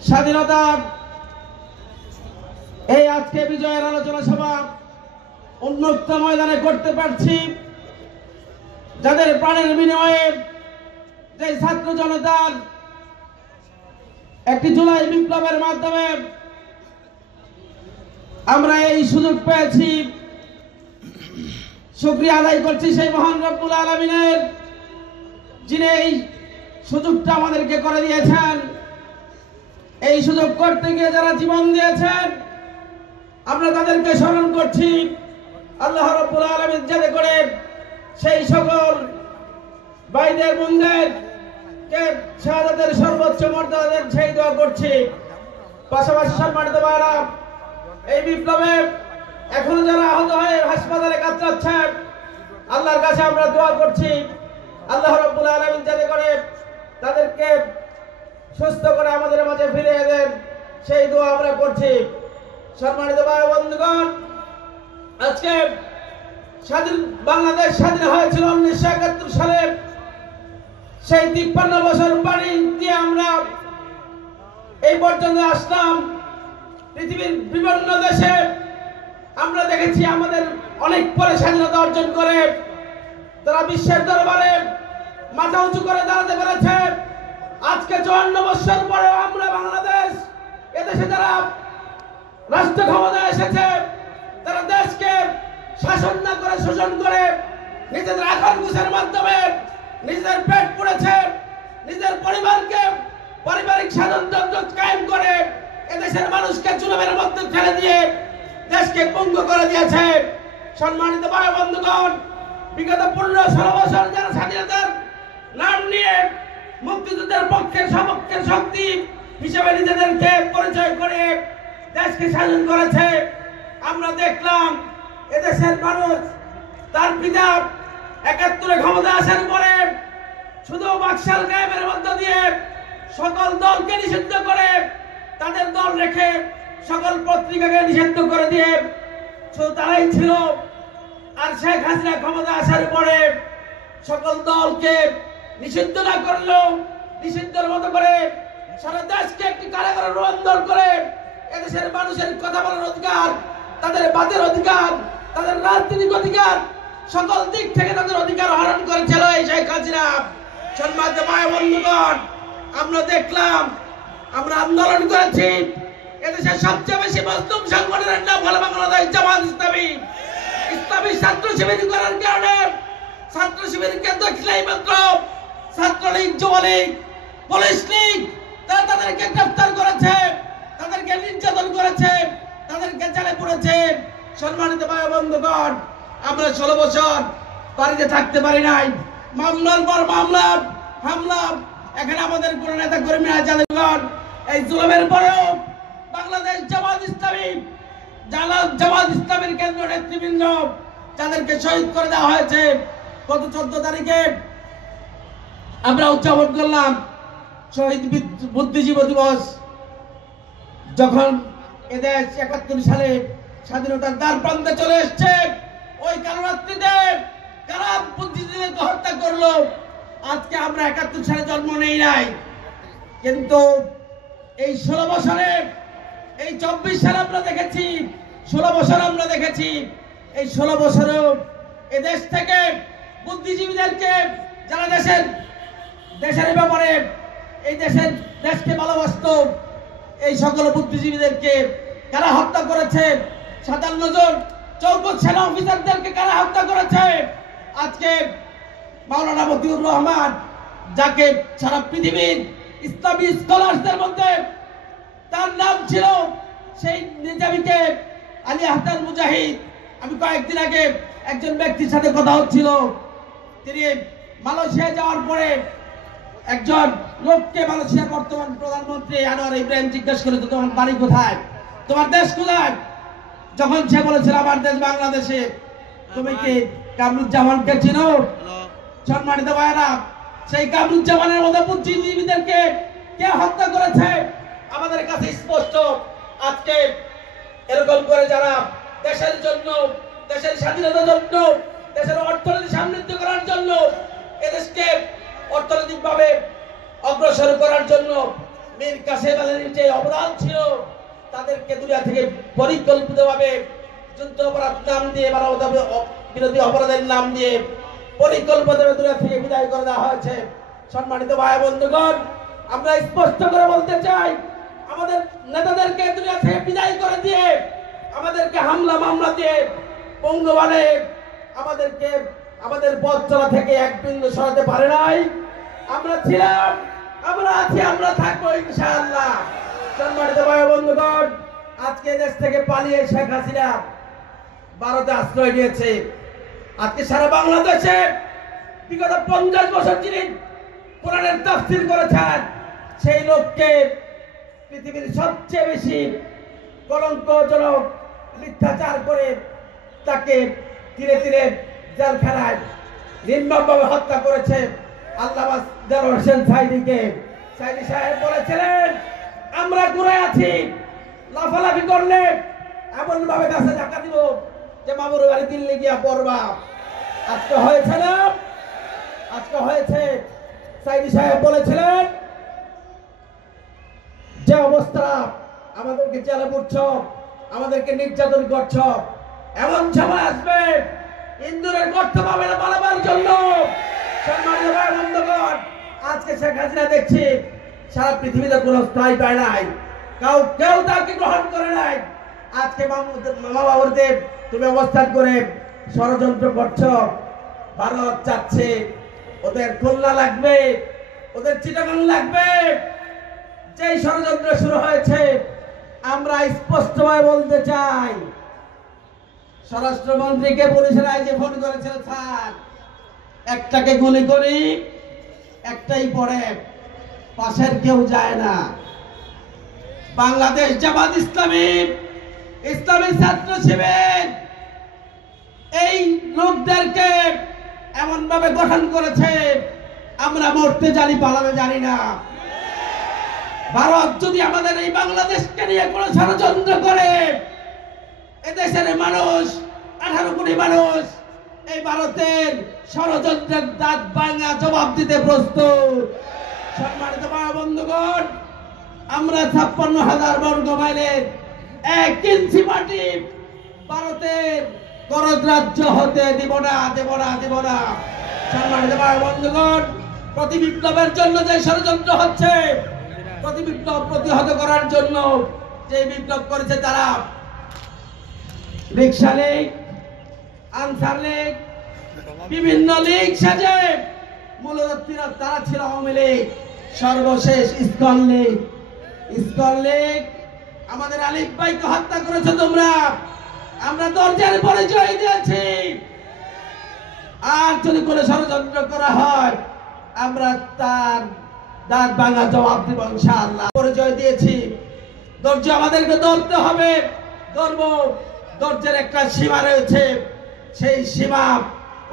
স্বাধীনতা এই আজকে বিজয়ের আলোচনা সভা উন্মুক্ত ময়দানে করতে পারছি। যাদের প্রাণের বিনিময়ে যে ছাত্র জনতার একটি জুলাই বিপ্লবের মাধ্যমে আমরা এই সুযোগ পেয়েছি, শুকরিয়া আদায় করছি সেই মহান রব্বুল আলামিনের, যিনি এই সুযোগটা আমাদেরকে করে দিয়েছেন। এই সুযোগ করতে গিয়ে যারা জীবন দিয়েছেন আমরা তাদেরকে স্মরণ করছি। আল্লাহ রাব্বুল আলামিন যাতে করে সেই সকল ভাইদের বোনদের কে শাহাদাতের সর্বোচ্চ মর্যাদা দেন, সেই দোয়া করছি। পাশাপাশি সম্মানিত ভাইরা, এই বিপ্লবে এখনো যারা আহত হয়ে হাসপাতালে কাতরাচ্ছেন আল্লাহর কাছে আমরা দোয়া করছি আল্লাহ রাব্বুল আলামিন যাতে করে তাদেরকে সুস্থ করে আমাদের মাঝে ফিরিয়ে দেন, সেই দোয়া আমরা করছি। সম্মানিত ভাই বন্ধুগণ, আজকে বাংলাদেশ স্বাধীন হয়েছিল 1971 সালে। সেই 53 বছর পাড়ি দিয়ে আমরা এই পর্যন্ত আসলাম। পৃথিবীর বিভিন্ন দেশে আমরা দেখেছি আমাদের অনেক পরে স্বাধীনতা অর্জন করে তারা বিশ্বের দরবারে মাথা উঁচু করে দাঁড়াতে পেরেছে। আজকে 54 বছর পরে আমরা বাংলাদেশ, এদেশে যারা রাষ্ট্র ক্ষমতায় এসেছে তারা দেশকে শাসন না করে শোষণ করে নিজেদের আকার গুছের মাধ্যমে নিজেদের পেট পুড়েছে, নিজের পরিবারকে পারিবারিক স্বাতন্ত্র্য কায়েম করে এদেশের মানুষকে জুলুমের মধ্যে ফেলে দিয়ে দেশকে পঙ্গু করে দিয়েছে। সম্মানিত ভাই বন্ধুগণ, বিগত 15-16 বছর যারা স্বাধীনতার নাম নিয়ে মুক্তিযুদ্ধের পক্ষের সপক্ষের শক্তি হিসেবে নিজেদেরকে পরিচয় করে দেশকে স্বাধীন করেছে, আমরা দেখলাম এদেশের মানুষ তার পিতা 71 ক্ষমতা আসার পরে শুধু বাকশাল কায়েমের মধ্য দিয়ে সকল দলকে নিষিদ্ধ করে তাদের দল রেখে সকল পত্রিকাকে নিষিদ্ধ করে দিয়ে শুধু তারাই ছিল। আর শেখ হাসিনা ক্ষমতা আসার পরে সকল দলকে নিষিদ্ধ না করলেও নিষিদ্ধের মতো করে সারা দেশকে একটি কারাগারে রূপান্তর করে এদেশের মানুষের কথা বলার অধিকার, তাদের বাদের অধিকার, তাদের রাজনৈতিক অধিকার, সকল দিক থেকে তাদের অধিকার হরণ করেছিল এই শেখ হাসিনা। সম্মানিত ভাই বন্ধুগণ, আমরা দেখলাম, আমরা আন্দোলন করেছি, এদেশের সবচেয়ে বেশি মজলুম সংগঠনের নাম হলো বাংলাদেশ জামাত ইসলামী। ইসলামী ছাত্র শিবির করার কারণে ছাত্র শিবিরকে দেখলেই মাত্র ছাত্রলীগ, যুবলীগ, পুলিশ লীগ তারা তাদেরকে গ্রেফতার করেছে, তাদেরকে নির্যাতন করেছে, তাদেরকে জেলে পুরেছে। সম্মানিত ভাই বন্ধুগণ, আমরা 16 বছর বাড়িতে থাকতে পারি নাই, মামলার পর মামলা, হামলা। এখানে আমাদের কোন নেতা কর্মীরা জানেন এই জুলুমের পরেও বাংলাদেশ জামাত ইসলামী, জামাত ইসলামের কেন্দ্রীয় নেতৃবৃন্দ যাদেরকে শহীদ করে দেওয়া হয়েছে, গত 14 তারিখে আমরা উদযাপন করলাম শহীদ বুদ্ধিজীবী দিবস। যখন এদেশ 71 সালে স্বাধীনতার দ্বার প্রান্তে চলে এসছে, ওই কালরাত্রিতে কারা বুদ্ধিজীবীদেরকে হত্যা করলো। আজকে আমরা 71 সালে জন্ম নেই নাই, কিন্তু এই 16 বছরে, এই 24 সালে আমরা দেখেছি, 16 বছর আমরা দেখেছি, এই 16 বছরেও এদেশ থেকে বুদ্ধিজীবীদেরকে যারা দেশের ব্যাপারে এই দেশকে ভালোবাসত, এই সকল বুদ্ধিজীবীদেরকে কারা হত্যা করেছে, 57 জন চৌকস সেনা অফিসারদেরকে কারা হত্যা করেছে। আজকে মাওলানা মতিউর রহমান, যাকে সারা পৃথিবীর ইসলামী স্কলারদের মধ্যে তার নাম ছিল, সেই নিজামীকে আলী আহতার মুজাহিদ। আমি কয়েকদিন আগে একজন ব্যক্তির সাথে কথা হচ্ছিল, তিনি মালয়েশিয়া যাওয়ার পরে একজন লোককে, মালয়েশিয়ার বর্তমান প্রধানমন্ত্রী আনোয়ার ইব্রাহিম জিজ্ঞেস করেছে তোমার বাড়ি কোথায়, তোমার দেশ কোথায়? যখন সে বলেছিল আমার দেশ বাংলাদেশে। তুমি কি কামরুজ্জামানকে চিনো? সম্মানিত ভাইরা, সেই কামরুজ্জামানের মতো বুদ্ধিজীবীদেরকে কে হত্যা করেছে আমাদের কাছে স্পষ্ট। আজকে এরকম করে যারা দেশের জন্য, দেশের স্বাধীনতার জন্য, দেশের অর্থনীতি সমৃদ্ধ করার জন্য, এদেশকে অর্থনৈতিকভাবে অগ্রসর করার জন্য মীর কাসেম আলীর যে অবদান ছিল, তাদেরকে দুনিয়া থেকে পরিকল্পিতভাবে যুদ্ধ অপরাধ নাম দিয়ে, মানবতা বিরোধী অপরাধের নাম দিয়ে পরিকল্পিতভাবে দুনিয়া থেকে বিদায় করে দেওয়া হয়েছে। সম্মানিত ভাই বন্ধুগণ, আমরা স্পষ্ট করে বলতে চাই, আমাদের নেতাদেরকে দুনিয়া থেকে বিদায় করে দিয়ে, আমাদেরকে হামলা মামলা দিয়ে পঙ্গু বানিয়ে আমাদেরকে আমাদের পথ চলা থেকে এক বিন্দু সরাতে পারে নাই। আমরা ছিলাম, আমরা আছি, আমরা থাকবো ইনশাআল্লাহ। সম্মানিত ভাই বন্ধুগণ, আজকে দেশ থেকে পালিয়ে শেখ হাসিনা ভারতে আশ্রয় নিয়েছে। আজকে সারা বাংলাদেশে বিগত 50 বছর যিনি কোরআনের তাফসীর করেছেন, সেই লোককে পৃথিবীর সবচেয়ে বেশি কলঙ্কজনক মিথ্যাচার করে তাকে ধীরে ধীরে জেলখানায় নির্মমভাবে হত্যা করেছে আল্লামা দেলোয়ার হোসেন সাঈদীকে। সাঈদী সাহেব বলেছিলেন, আমরা ঘুরে আছি, লাফালাফি করলে এমন ভাবে গাছে ধাক্কা দিব যে মামুর বাড়ি দিল্লি গিয়া পড়বা। আজকে হয়েছে না? আজকে হয়েছে। সাঈদী সাহেব বলেছিলেন, যে অবস্থা আমাদেরকে জেলে পুরছ, আমাদেরকে নির্যাতন করছ, এমন সময় আসবে ইন্দুরের গর্ত পাবে না পালাবার জন্য। সম্মানিত ভাই বন্ধুগণ, আজকে শেখ হাসিনা দেখছি সারা পৃথিবীতে কোনো স্থায়ী পায় নাই, কেউ তাকে গ্রহণ করে নাই। আজকে মামা বাবুদেব তুমি অবস্থান করে ষড়যন্ত্র করছ। ভারত চাচ্ছে ওদের খুলনা লাগবে, ওদের চিটাগাং লাগবে। যেই ষড়যন্ত্র শুরু হয়েছে, আমরা স্পষ্টভাবে বলতে চাই, স্বরাষ্ট্রমন্ত্রীকে পুলিশের আইজি ফোন করেছিল, স্যার একটাকে গুলি করি, একটাই পড়ে, পাশের কেউ যায় না। বাংলাদেশ জামাত ইসলামী, ইসলামী ছাত্র শিবির এই লোকদেরকে এমন ভাবে গঠন করেছে, আমরা মরতে জানি, পালাতে জানি না। ভারত যদি আমাদের এই বাংলাদেশকে নিয়ে কোনো ষড়যন্ত্র করে, এদেশের মানুষ 18 কোটি মানুষ এই ভারতের ষড়যন্ত্রের দাঁত ভাঙা জবাব দিতে প্রস্তুত। সম্মানিত ভাই বন্ধুগণ, আমরা 56,000 বর্গ মাইলের 1 ইঞ্চি মাটি ভারতের করদ রাজ্য হতে দিব না, দেব না, দেব না। সম্মানিত ভাই বন্ধুগণ, প্রতি বিপ্লবের জন্য যে ষড়যন্ত্র হচ্ছে, প্রতি বিপ্লব প্রতিহত করার জন্য যে বিপ্লব করেছে তারা, রিকশা লীগ, আনসার লীগ, বিভিন্ন লীগ সাজে, মূলত তারা ছিল আওয়ামী লীগ, সর্বশেষ ইসকন লীগ। ইসকন লীগ আমাদের আলিফ ভাইকে হত্যা করেছে তোমরা, আমরা দরজার পরিচয় দিয়েছি। আর যদি কোনো ষড়যন্ত্র করা হয়, আমরা তার দাঁত ভাঙা জবাব দিব ইনশাআল্লাহ। পরিচয় দিয়েছি, ধৈর্য আমাদেরকে ধরতে হবে, ধরবো। ধৈর্যের একটা সীমা রয়েছে, সেই সীমা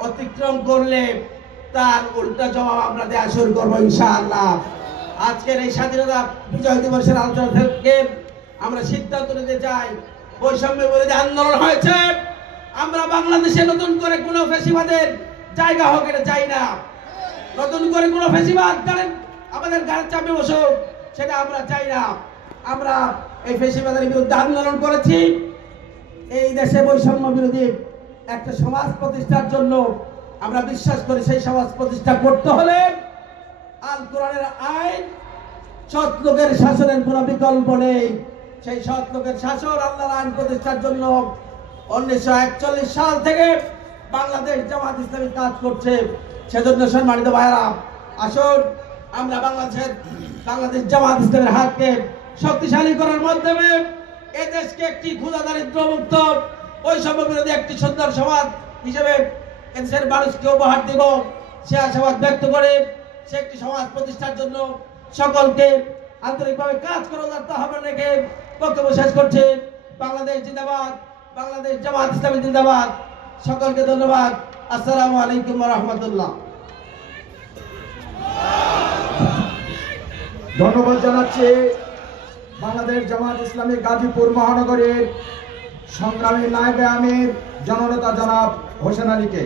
অতিক্রম করলে তার উল্টা জবাব আমরা দেওয়া শুরু করবো ইনশাআল্লাহ। আজকের এই স্বাধীনতা বিজয় দিবসের আলোচনা থেকে আমরা সিদ্ধান্ত নিতে চাই, বৈষম্য বিরোধী আন্দোলন হয়েছে, আমরা বাংলাদেশে নতুন করে কোনো ফ্যাসিবাদের জায়গা হোক এটা চাই না। নতুন করে কোনো ফ্যাসিবাদ আমাদের গাড়ি চাপে বসুক, সেটা আমরা চাই না। আমরা এই ফ্যাসিবাদের বিরুদ্ধে আন্দোলন করেছি। এই দেশে বৈষম্য বিরোধী একটা সমাজ প্রতিষ্ঠার জন্য আমরা বিশ্বাস করি, সেই সমাজ প্রতিষ্ঠা করতে হলে আল কোরআনের আইন, সৎ লোকের শাসনের কোনো বিকল্প নেই। সেই সৎ লোকের শাসন, আল্লাহর আইন প্রতিষ্ঠার জন্য 1941 সাল থেকে বাংলাদেশ জামাত ইসলামী কাজ করছে। সেজন্য সম্মানিত ভাইরা, আসুন আমরা বাংলাদেশ জামাত ইসলামের হাতকে শক্তিশালী করার মাধ্যমে এই দেশকে একটি ক্ষুধা দারিদ্র মুক্ত বৈষম্য বিরোধী একটি সুন্দর সমাজ হিসেবে এদেশের মানুষকে উপহার দিব, সে আশাবাদ ব্যক্ত করে সে একটি সমাজ প্রতিষ্ঠার জন্য সকলকে আন্তরিকভাবে কাজ করে যাতে হবে রেখে বক্তব্য শেষ করছে। বাংলাদেশ জিন্দাবাদ, বাংলাদেশ জামাত ইসলামী জিন্দাবাদ। সকলকে ধন্যবাদ। আসসালামু আলাইকুম ওয়া রাহমাতুল্লাহ। ধন্যবাদ জানাচ্ছি বাংলাদেশ জামাত ইসলামী গাজীপুর মহানগরীর সংগ্রামী নায়েবে আমির জননেতা জনাব হোসেন আলীকে।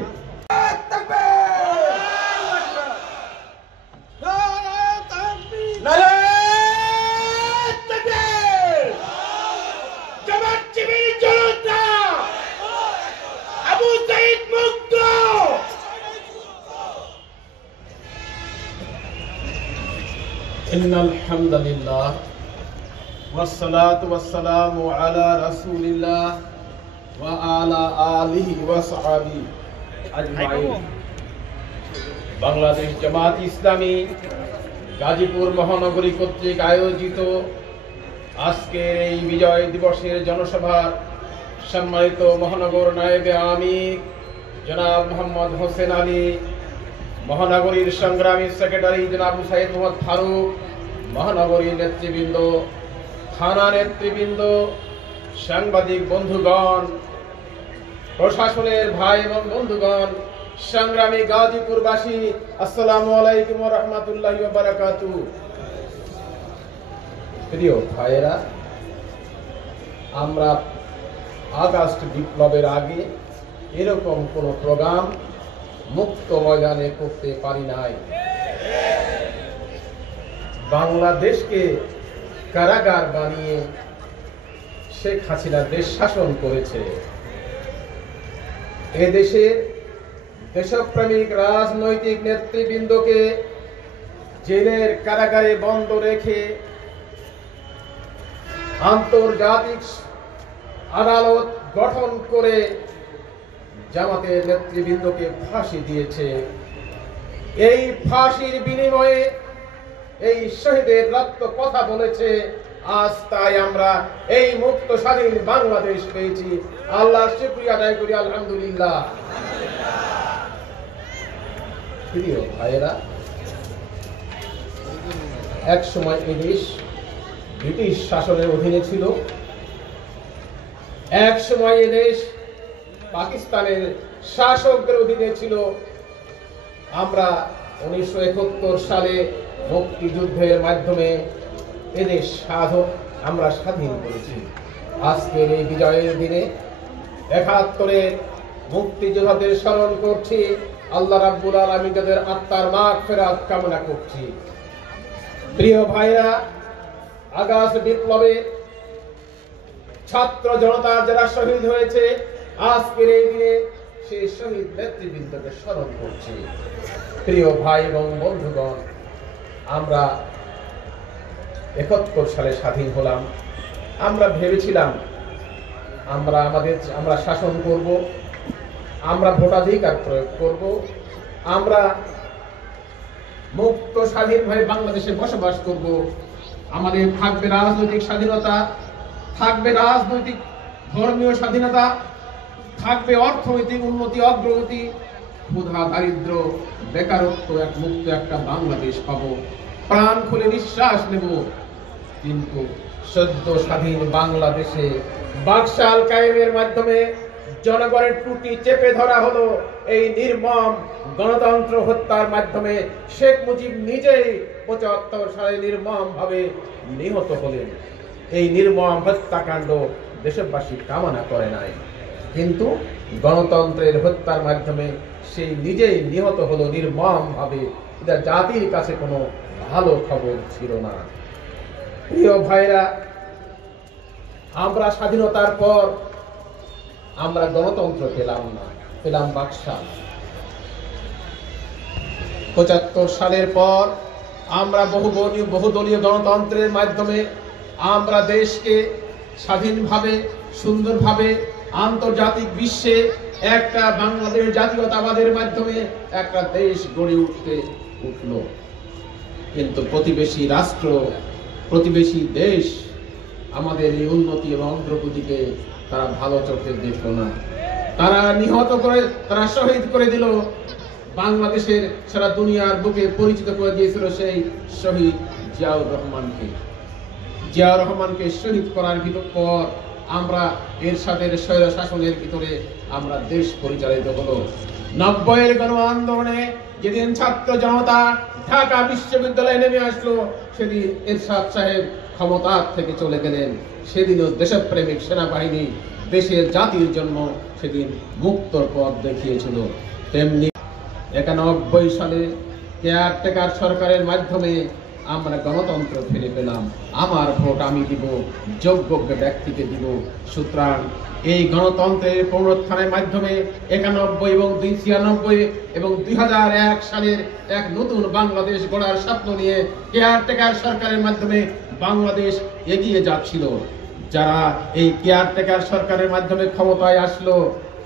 ইন্নাল হামদুলিল্লাহ ওয়াসসালাতু ওয়াসসালামু আলা রাসূলিল্লাহ ওয়া আলা আলিহি ওয়া সাহবিহি আজমাইন। বাংলাদেশ জামাত ইসলামী গাজীপুর মহানগরী কর্তৃক আয়োজিত আজকের এই বিজয় দিবসের জনসভার সম্মানিত মহানগর নায়েবে আমির জনাব মোহাম্মদ হোসেন আলী, মহানগরীর সংগ্রামী সেক্রেটারি জনাব হুসাইন মোহাম্মদ ফারুক, মহানগরীর নেতৃবৃন্দ, থানা নেতৃবৃন্দ, সাংবাদিক বন্ধুগণ, প্রশাসনের ভাই এবং বন্ধুগণ, সংগ্রামী গাজীপুরবাসী, আসসালামু আলাইকুম ওয়া রাহমাতুল্লাহি ওয়া বারাকাতুহু। প্রিয় ভাইয়েরা, আমরা আগস্ট বিপ্লবের আগে এরকম কোন প্রোগ্রাম মুক্ত ময়দানে করতে পারি নাই। বাংলাদেশকে কারাগার বানিয়ে শেখ হাসিনা দেশ শাসন করেছে। এদেশের দেশপ্রেমিক রাজনৈতিক নেতৃবৃন্দকে জেলের কারাগারে বন্ধ রেখে আন্তর্জাতিক আদালত গঠন করে জামাতের নেতৃবৃন্দকে ফাঁসি দিয়েছে। এই ফাঁসির বিনিময়ে এই শহীদের রক্ত কথা বলেছে। আজ তাই আমরা এই মুক্ত স্বাধীন বাংলাদেশ পেয়েছি। আল্লাহর শুকরিয়া আদায় করি, আলহামদুলিল্লাহ। প্রিয় ভাইয়েরা, এক সময় এই দেশ ব্রিটিশ শাসনের অধীনে ছিল, এক সময় এই দেশ পাকিস্তানের শাসকদের অধীনে ছিল। আমরা 1971 সালে মুক্তিযুদ্ধের মাধ্যমে এদেশ আমরা স্বাধীন করেছি। আজকের এই বিজয়ের দিনে 71-এর মুক্তিযোদ্ধাদের স্মরণ করছি। আল্লাহ রাব্বুল আলামিন তাদের আত্মার মাগফিরাত কামনা করছি। প্রিয় ভাইরা, আগস্ট বিপ্লবে ছাত্র জনতা যারা শহীদ হয়েছে, আজকের এই দিনে সেই শহীদ নেতৃবৃন্দকে স্মরণ করছি। প্রিয় ভাই এবং বন্ধুগণ, আমরা 71 সালে স্বাধীন হলাম। আমরা ভেবেছিলাম আমরা শাসন করব, আমরা ভোটাধিকার প্রয়োগ করব, আমরা মুক্ত স্বাধীনভাবে বাংলাদেশে বসবাস করব। আমাদের থাকবে রাজনৈতিক স্বাধীনতা, থাকবে রাজনৈতিক ধর্মীয় স্বাধীনতা, থাকবে অর্থনৈতিক উন্নতি, অগ্রগতি, ক্ষুধা, দারিদ্র, বেকারত্ব, এক মুক্ত একটা বাংলাদেশ পাবো, প্রাণ খুলে নিঃশ্বাস নেব। কিন্তু সদ্য স্বাধীন বাংলাদেশে বাকশাল কায়েমের মাধ্যমে জনগণের ত্রুটি চেপে ধরা হলো। এই নির্মম গণতন্ত্র হত্যার মাধ্যমে শেখ মুজিব নিজেই 75 সালে নির্মম ভাবে নিহত হলেন। এই নির্মম হত্যাকাণ্ড দেশবাসী কামনা করে নাই, কিন্তু গণতন্ত্রের হত্যার মাধ্যমে সেই নিজেই নিহত হলো নির্মম ভাবে। এটা জাতির কাছে কোনো ভালো খবর ছিল না। প্রিয় ভাইরা, আমরা স্বাধীনতার পর আমরা গণতন্ত্র পেলাম না, পেলাম বাকশাল। 75 সালের পর আমরা বহুদলীয় গণতন্ত্রের মাধ্যমে আমরা দেশকে স্বাধীনভাবে, সুন্দরভাবে আন্তর্জাতিক বিশ্বে একটা বাংলাদেশ জাতীয়তাবাদের মাধ্যমে একটা দেশ গড়ে উঠল। কিন্তু প্রতিবেশী রাষ্ট্র, প্রতিবেশী দেশ আমাদের এই উন্নতি এবং অগ্রগতিকে তারা ভালো চোখে দেখল না। তারা নিহত করে, তারা শহীদ করে দিল। বাংলাদেশের সারা দুনিয়ার বুকে পরিচিত করে দিয়েছিল সেই শহীদ জিয়াউর রহমানকে। জিয়াউর রহমানকে শহীদ করার পর আমরা এরশাদের স্বৈর শাসনের ভিতরে আমরা দেশ পরিচালিত হলো। 90-এর গণ আন্দোলনে যেদিন ছাত্র জনতা ঢাকা বিশ্ববিদ্যালয়ে নেমে আসলো, সেদিন এরশাদ সাহেব ক্ষমতার থেকে চলে গেলেন। সেদিনও দেশপ্রেমিক সেনাবাহিনী দেশের জাতির জন্য সেদিন মুক্তর পথ দেখিয়েছিল। তেমনি 91 সালে কেয়ারটেকার সরকারের মাধ্যমে আমরা গণতন্ত্র ফিরে পেলাম। আমার ভোট আমি দিব, যোগ্য ব্যক্তিকে দিব। সুতরাং এই গণতন্ত্রের পুনরুত্থানের মাধ্যমে 91 এবং 96 এবং 2001 সালের এক নতুন বাংলাদেশ গড়ার স্বপ্ন নিয়ে কেয়ারটেকার সরকারের মাধ্যমে বাংলাদেশ এগিয়ে যাচ্ছিল। যারা এই কেয়ারটেকার সরকারের মাধ্যমে ক্ষমতায় আসলো,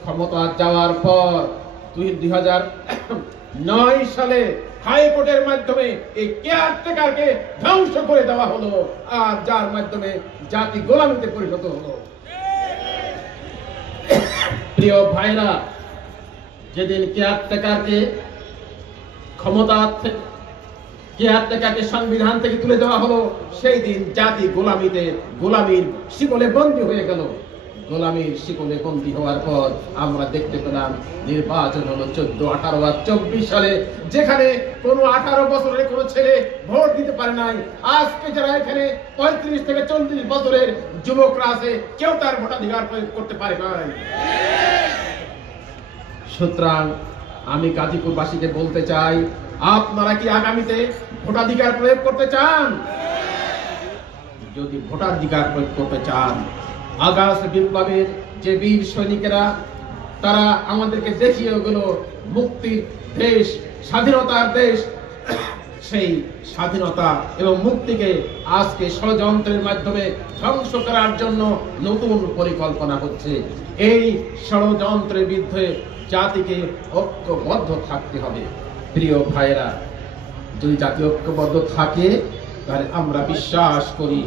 ক্ষমতা যাওয়ার পর 2009 সালে হাইকোর্টের মাধ্যমে এই কেয়ারটেকারকে ধ্বংস করে দেওয়া হলো, আর যার মাধ্যমে জাতি গোলামিতে পরিণত হলো। প্রিয় ভাইরা, যেদিন কেয়ারটেকারকে কেয়ারটেকারকে সংবিধান থেকে তুলে দেওয়া হলো, সেই দিন জাতি গোলামির শিকলে বন্দী হয়ে গেল। গোলামির শিকলে বন্দী হওয়ার পর আমরা দেখতে পেলাম নির্বাচন হলো 14, 18 আর 24 সালে, যেখানে কোনো 18 বছরের কোনো ছেলে ভোট দিতে পারে নাই। আজকে যারা এখানে 35 থেকে 40 বছরের যুবকরা আছে, কেউ তার ভোটাধিকার প্রয়োগ করতে পারে নাই। সুতরাং আমি গাজীপুরবাসীকে বলতে চাই, আপনারা কি আগামীতে ভোটাধিকার প্রয়োগ করতে চান? যদি ভোটাধিকার প্রয়োগ করতে চান, আগস্ট বিপ্লবের যে বীর সৈনিকেরা, তারা আমাদেরকে দেখিয়ে গেল মুক্তির দেশ, স্বাধীনতার দেশ। সেই স্বাধীনতা এবং মুক্তিকে আজকে ষড়যন্ত্রের মাধ্যমে ধ্বংস করার জন্য নতুন পরিকল্পনা হচ্ছে। এই ষড়যন্ত্রের বিরুদ্ধে জাতিকে ঐক্যবদ্ধ থাকতে হবে। প্রিয় ভাইরা, যদি জাতি ঐক্যবদ্ধ থাকে, তাহলে আমরা বিশ্বাস করি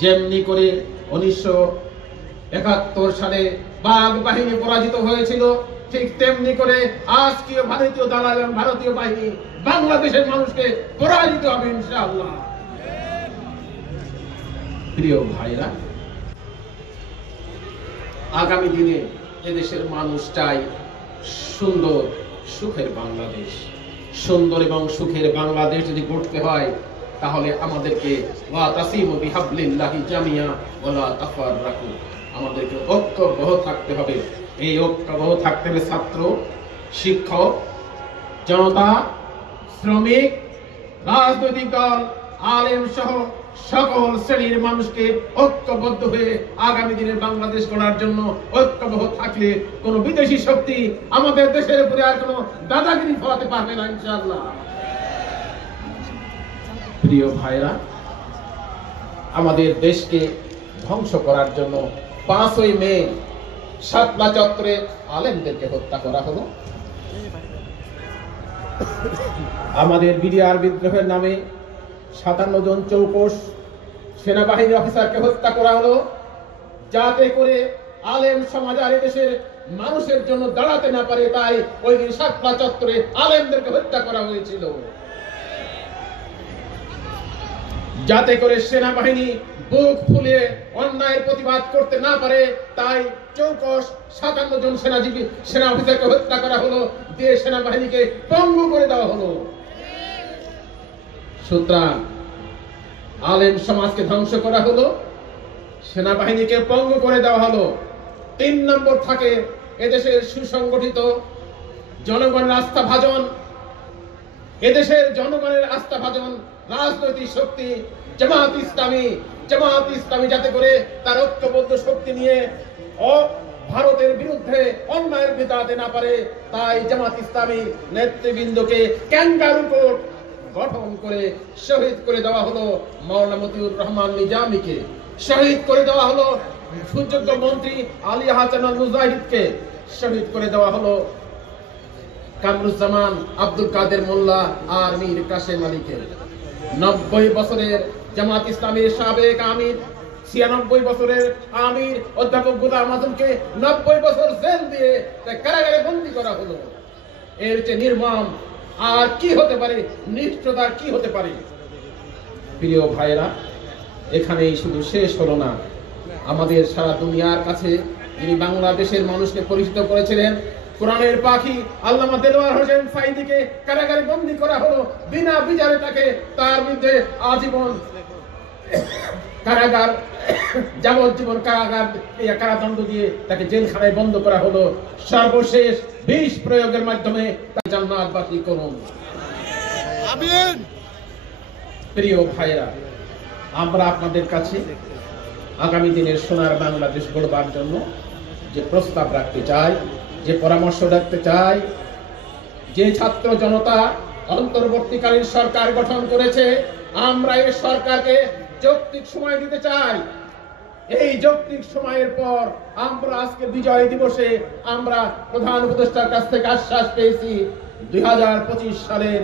যেমনি করে 1971 সালে বাঘ বাহিনী পরাজিত হয়েছিল, ঠিক তেমনি করে আজকেও ভারতীয় দালাল এবং ভারতীয় বাহিনী বাংলাদেশের মানুষকে পরাজিত হবে ইনশাআল্লাহ। প্রিয় ভাইরা, আগামী দিনে এদেশের মানুষ চাই সুন্দর সুখের বাংলাদেশ। সুন্দর এবং সুখের বাংলাদেশ যদি গড়তে হয়, তাহলে আমাদেরকে ওয়াতাসিমু বিহাবলিল্লাহি জামিয়া ওয়ালা তাফাররাকু, আমাদেরকে ঐক্যবদ্ধ থাকতে হবে। এই ঐক্যবদ্ধ থাকতে হবে ছাত্র, শিক্ষক, জনতা, শ্রমিক, রাজনৈতিক দল, আলেম সহ সকল শ্রেণীর মানুষকে ঐক্যবদ্ধ হয়ে আগামী দিনের বাংলাদেশ গড়ার জন্য ঐক্যবদ্ধ থাকলে কোন বিদেশি শক্তি আমাদের দেশের উপরে আর কোন দাদাগিরি ফলাতে পারবে না ইনশাআল্লাহ। প্রিয় ভাইরা, আমাদের দেশকে ধ্বংস করার জন্য 5ই মে শাপলা চত্বরে আলেমদেরকে হত্যা করা হলো। আমাদের বিডিআর বিদ্রোহের নামে 57 জন চৌকস সেনাবাহিনী অফিসারকে হত্যা করা হলো, যাতে করে আলেম সমাজ আর দেশের মানুষের জন্য দাঁড়াতে না পারে। তাই ওই দিন শাপলা চত্বরে আলেমদেরকে হত্যা করা হয়েছিল, যাতে করে সেনাবাহিনী বুক ফুলিয়ে অন্যায়ের প্রতিবাদ করতে না পারে। তাই চৌকস 57 জন সেনা অফিসারকে হত্যা করা হলো, দিয়ে সেনাবাহিনীকে পঙ্গু করে দেওয়া হলো। সুতরাং আলেম সমাজকে ধ্বংস করা হলো, সেনাবাহিনীকে পঙ্গু করে দেওয়া হলো। 3 নম্বর থাকে এদেশের সুসংগঠিত জনগণের আস্থাভাজন, এদেশের জনগণের আস্থাভাজন রাজনৈতিক শক্তি জামাত ইসলামী যাতে করে তার ঐক্যবদ্ধ শক্তি নিয়ে ভারতের বিরুদ্ধে অন্যায়ের বিরুদ্ধে না পারে। তাই জামাত ইসলামী নেতৃবৃন্দকে ক্যাঙ্গারু কোর্ট গঠন করে শহীদ করে দেওয়া হলো মাওলানা মতিউর রহমান নিজামীকে, শহীদ করে দেওয়া হলো সুযোগ্য মন্ত্রী আলী হাসান আল মুজাহিদকে, শহীদ করে দেওয়া হলো কামরুজ্জামান, আব্দুল কাদের মোল্লা আর মীর কাসেম আলীকে। 90 বছরের জামাত ইসলামীর সাবেক আমির, 96 বছরের আমির অধ্যাপক গোলাম আজমকে 90 বছর জেল দিয়ে কারাগারে বন্দী করা হলো। এর চেয়ে নির্মম আর কি হতে পারে, নিষ্ঠুরতা কি হতে পারে? প্রিয় ভাইরা, এখানেই শুধু শেষ হলো না। আমাদের সারা দুনিয়ার কাছে যিনি বাংলাদেশের মানুষকে পরিচিত করেছিলেন, কোরআনের পাখি আল্লামা দেলোয়ার হোসেন সাঈদীকে কারাগারে বন্দী করা হলো বিনা বিচারে। তাকে তার বিরুদ্ধে আজীবন কারাগার, যাবজ্জীবন কারাদণ্ড দিয়ে তাকে জেলখানায় বন্ধ করা হলো। সর্বশেষ বিষ প্রয়োগের মাধ্যমে তাকে জান্নাতবাসী করুন। আমিন। প্রিয় ভাইরা, আমরা আপনাদের কাছে আগামী দিনের সোনার বাংলাদেশ গড়বার জন্য যে প্রস্তাব রাখতে চাই, যে পরামর্শ রাখতে চাই, যে ছাত্র জনতা অন্তর্বর্তীকালীন সরকার গঠন করেছে, আমরা এই সরকারকে যৌক্তিক সময় দিতে চাই। এই যৌক্তিক সময়ের পর আমরা আজকে বিজয় দিবসে আমরা প্রধান উপদেষ্টার কাছ থেকে আশ্বাস পেয়েছি 2025 সালের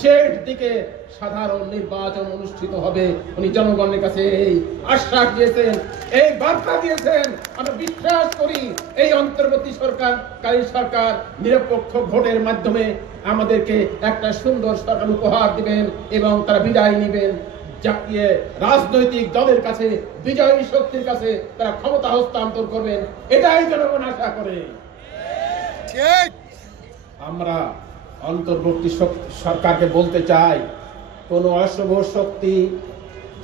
শেষ দিকে সাধারণ নির্বাচন অনুষ্ঠিত হবে। উনি জনগণের কাছে এই আশ্বাস দিয়েছেন, এই বার্তা দিয়েছেন। আমরা বিশ্বাস করি এই অন্তর্বর্তী সরকারকারী সরকার নিরপেক্ষ ভোটের মাধ্যমে আমাদেরকে একটা সুন্দর সরকার উপহার দিবেন এবং তারা বিদায় নেবেন। জাতীয় রাজনৈতিক দলের কাছে, বিজয়ী শক্তির কাছে তারা ক্ষমতা হস্তান্তর করবেন, এটাই জনগণ আশা করে। আমরা অন্তর্বর্তী সরকারকে বলতে চাই, কোন অশুভ শক্তি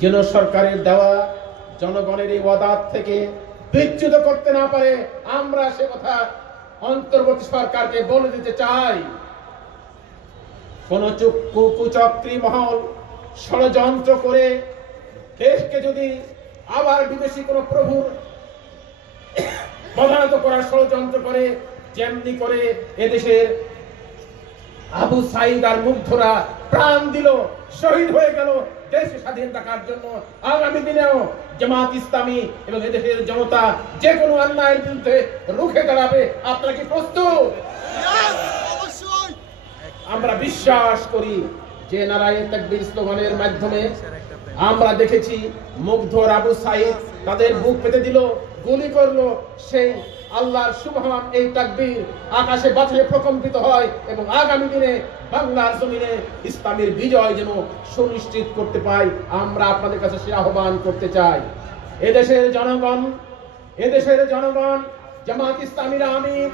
যেন সরকারের দেওয়া জনগণের এই ওয়াদা থেকে বিচ্যুত করতে না পারে, আমরা সে কথা অন্তর্বর্তী সরকারকে বলে দিতে চাই। কোন কুচক্রী মহল ষড়যন্ত্র করে দেশকে যদি আবার বিদেশি কোন প্রভুর প্রধানত করার ষড়যন্ত্র করে, যেমনি করে এদেশের আবু সাইদ আর মুগ্ধরা প্রাণ দিল, শহীদ হয়ে গেল দেশ স্বাধীন রাখার জন্য, আগামী দিনেও জামাত ইসলামী এবং এদেশের জনতা যে কোনো অন্যায়ের বিরুদ্ধে রুখে দাঁড়াবে। আপনারা কি প্রস্তুত? আমরা বিশ্বাস করি যে নারায়ে তাকবীর স্লোগানের মাধ্যমে আমরা দেখেছি মুগ্ধ আবু সাইদ তাদের বুক পেতে দিল, গুলি করলো, সেই আল্লাহর সুবহান এই তাকবীর আকাশে বাতাসে প্রকম্পিত হয় এবং আগামী দিনে বাংলার জমিনে ইসলামের বিজয় যেন সুনিশ্চিত করতে পাই, আমরা আপনাদের কাছে সে আহ্বান করতে চাই। এদেশের জনগণ জামাত ইসলামীর আমির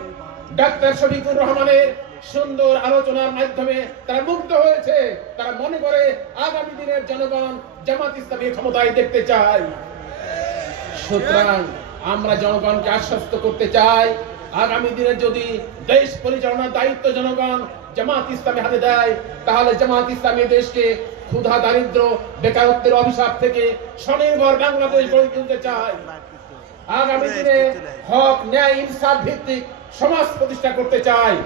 ডাক্তার শফিকুর রহমানের সুন্দর আলোচনার মাধ্যমে তারা মুগ্ধ হয়েছে। তারা মনে করে আগামী দিনের জনগণ জামাত ইসলামী ক্ষমতায় দেখতে চায়। সুতরাং আমরা জনগণকে আশ্বস্ত করতে চাই, আগামী দিনে যদি দেশ পরিচালনার দায়িত্ব জনগণ জামাত ইসলামী হাতে দেয়, তাহলে জামাত ইসলামী দেশকে ক্ষুধা, দারিদ্র, বেকারত্বের অভিশাপ থেকে স্বনির্ভর বাংলাদেশ গড়ে তুলতে চায়। আগামী দিনে হক, ন্যায়, ইনসাফ ভিত্তিক সমাজ প্রতিষ্ঠা করতে চায়।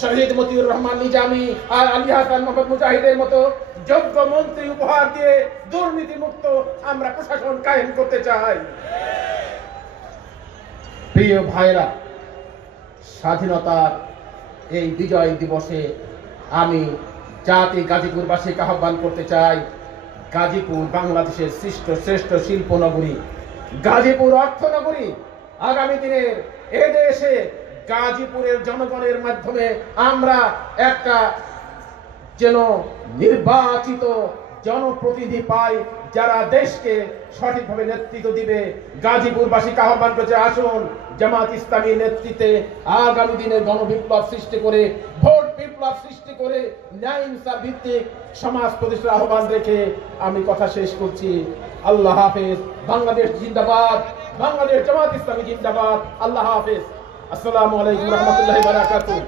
শহীদ মতিউর রহমান নিজামী আর আলী হাসান মোহাম্মদ মুজাহিদের মতো যোগ্য মন্ত্রী উপহার দিয়ে দুর্নীতি মুক্ত আমরা প্রশাসন কায়েম করতে চাই। প্রিয় ভাইরা, স্বাধীনতার এই বিজয় দিবসে আমি জাতি গাজীপুরবাসীকে আহ্বান করতে চাই, গাজীপুর বাংলাদেশের শ্রেষ্ঠ শিল্প নগরী, গাজীপুর অর্থনগরী। আগামী দিনের এদেশে গাজীপুরের জনগণের মাধ্যমে আমরা একটা যেন নির্বাচিত জনপ্রতিনিধি পাই, যারা দেশকে সঠিকভাবে নেতৃত্ব দিবে। গাজীপুরবাসীকে আহ্বান করছে, আসুন জামাত ইসলামীর নেতৃত্বে আগামী দিনে গণবিপ্লব সৃষ্টি করে, ভোট বিপ্লব সৃষ্টি করে ন্যায় ইনসাফ ভিত্তিক সমাজ প্রতিষ্ঠার আহ্বান রেখে আমি কথা শেষ করছি। আল্লাহ হাফেজ। বাংলাদেশ জিন্দাবাদ, বাংলাদেশ জামাত ইসলামী জিন্দাবাদ। আল্লাহ হাফেজ। আসসালামু আলাইকুম ওয়া রাহমাতুল্লাহি ওয়া বারাকাতুহু।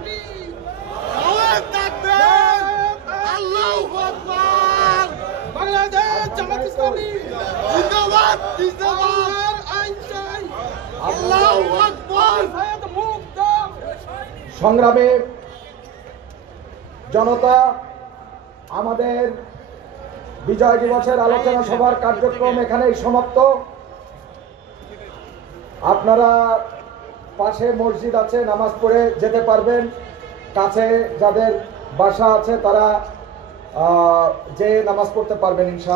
বাংলাদেশ জামাত ইসলামী জিন্দাবাদ, জিন্দাবাদ। আইনসাই আল্লাহু আকবার। সংগ্রামে জনতা, আমাদের বিজয় দিবসের আলোচনা সভার কার্যক্রম এখানেই সমাপ্ত। আপনারা পাশে মসজিদ আছে, নামাজ পড়ে যেতে পারবেন। কাছে যাদের বাসা আছে তারা যে নামাজ পড়তে পারবেন ইনশাআল্লাহ।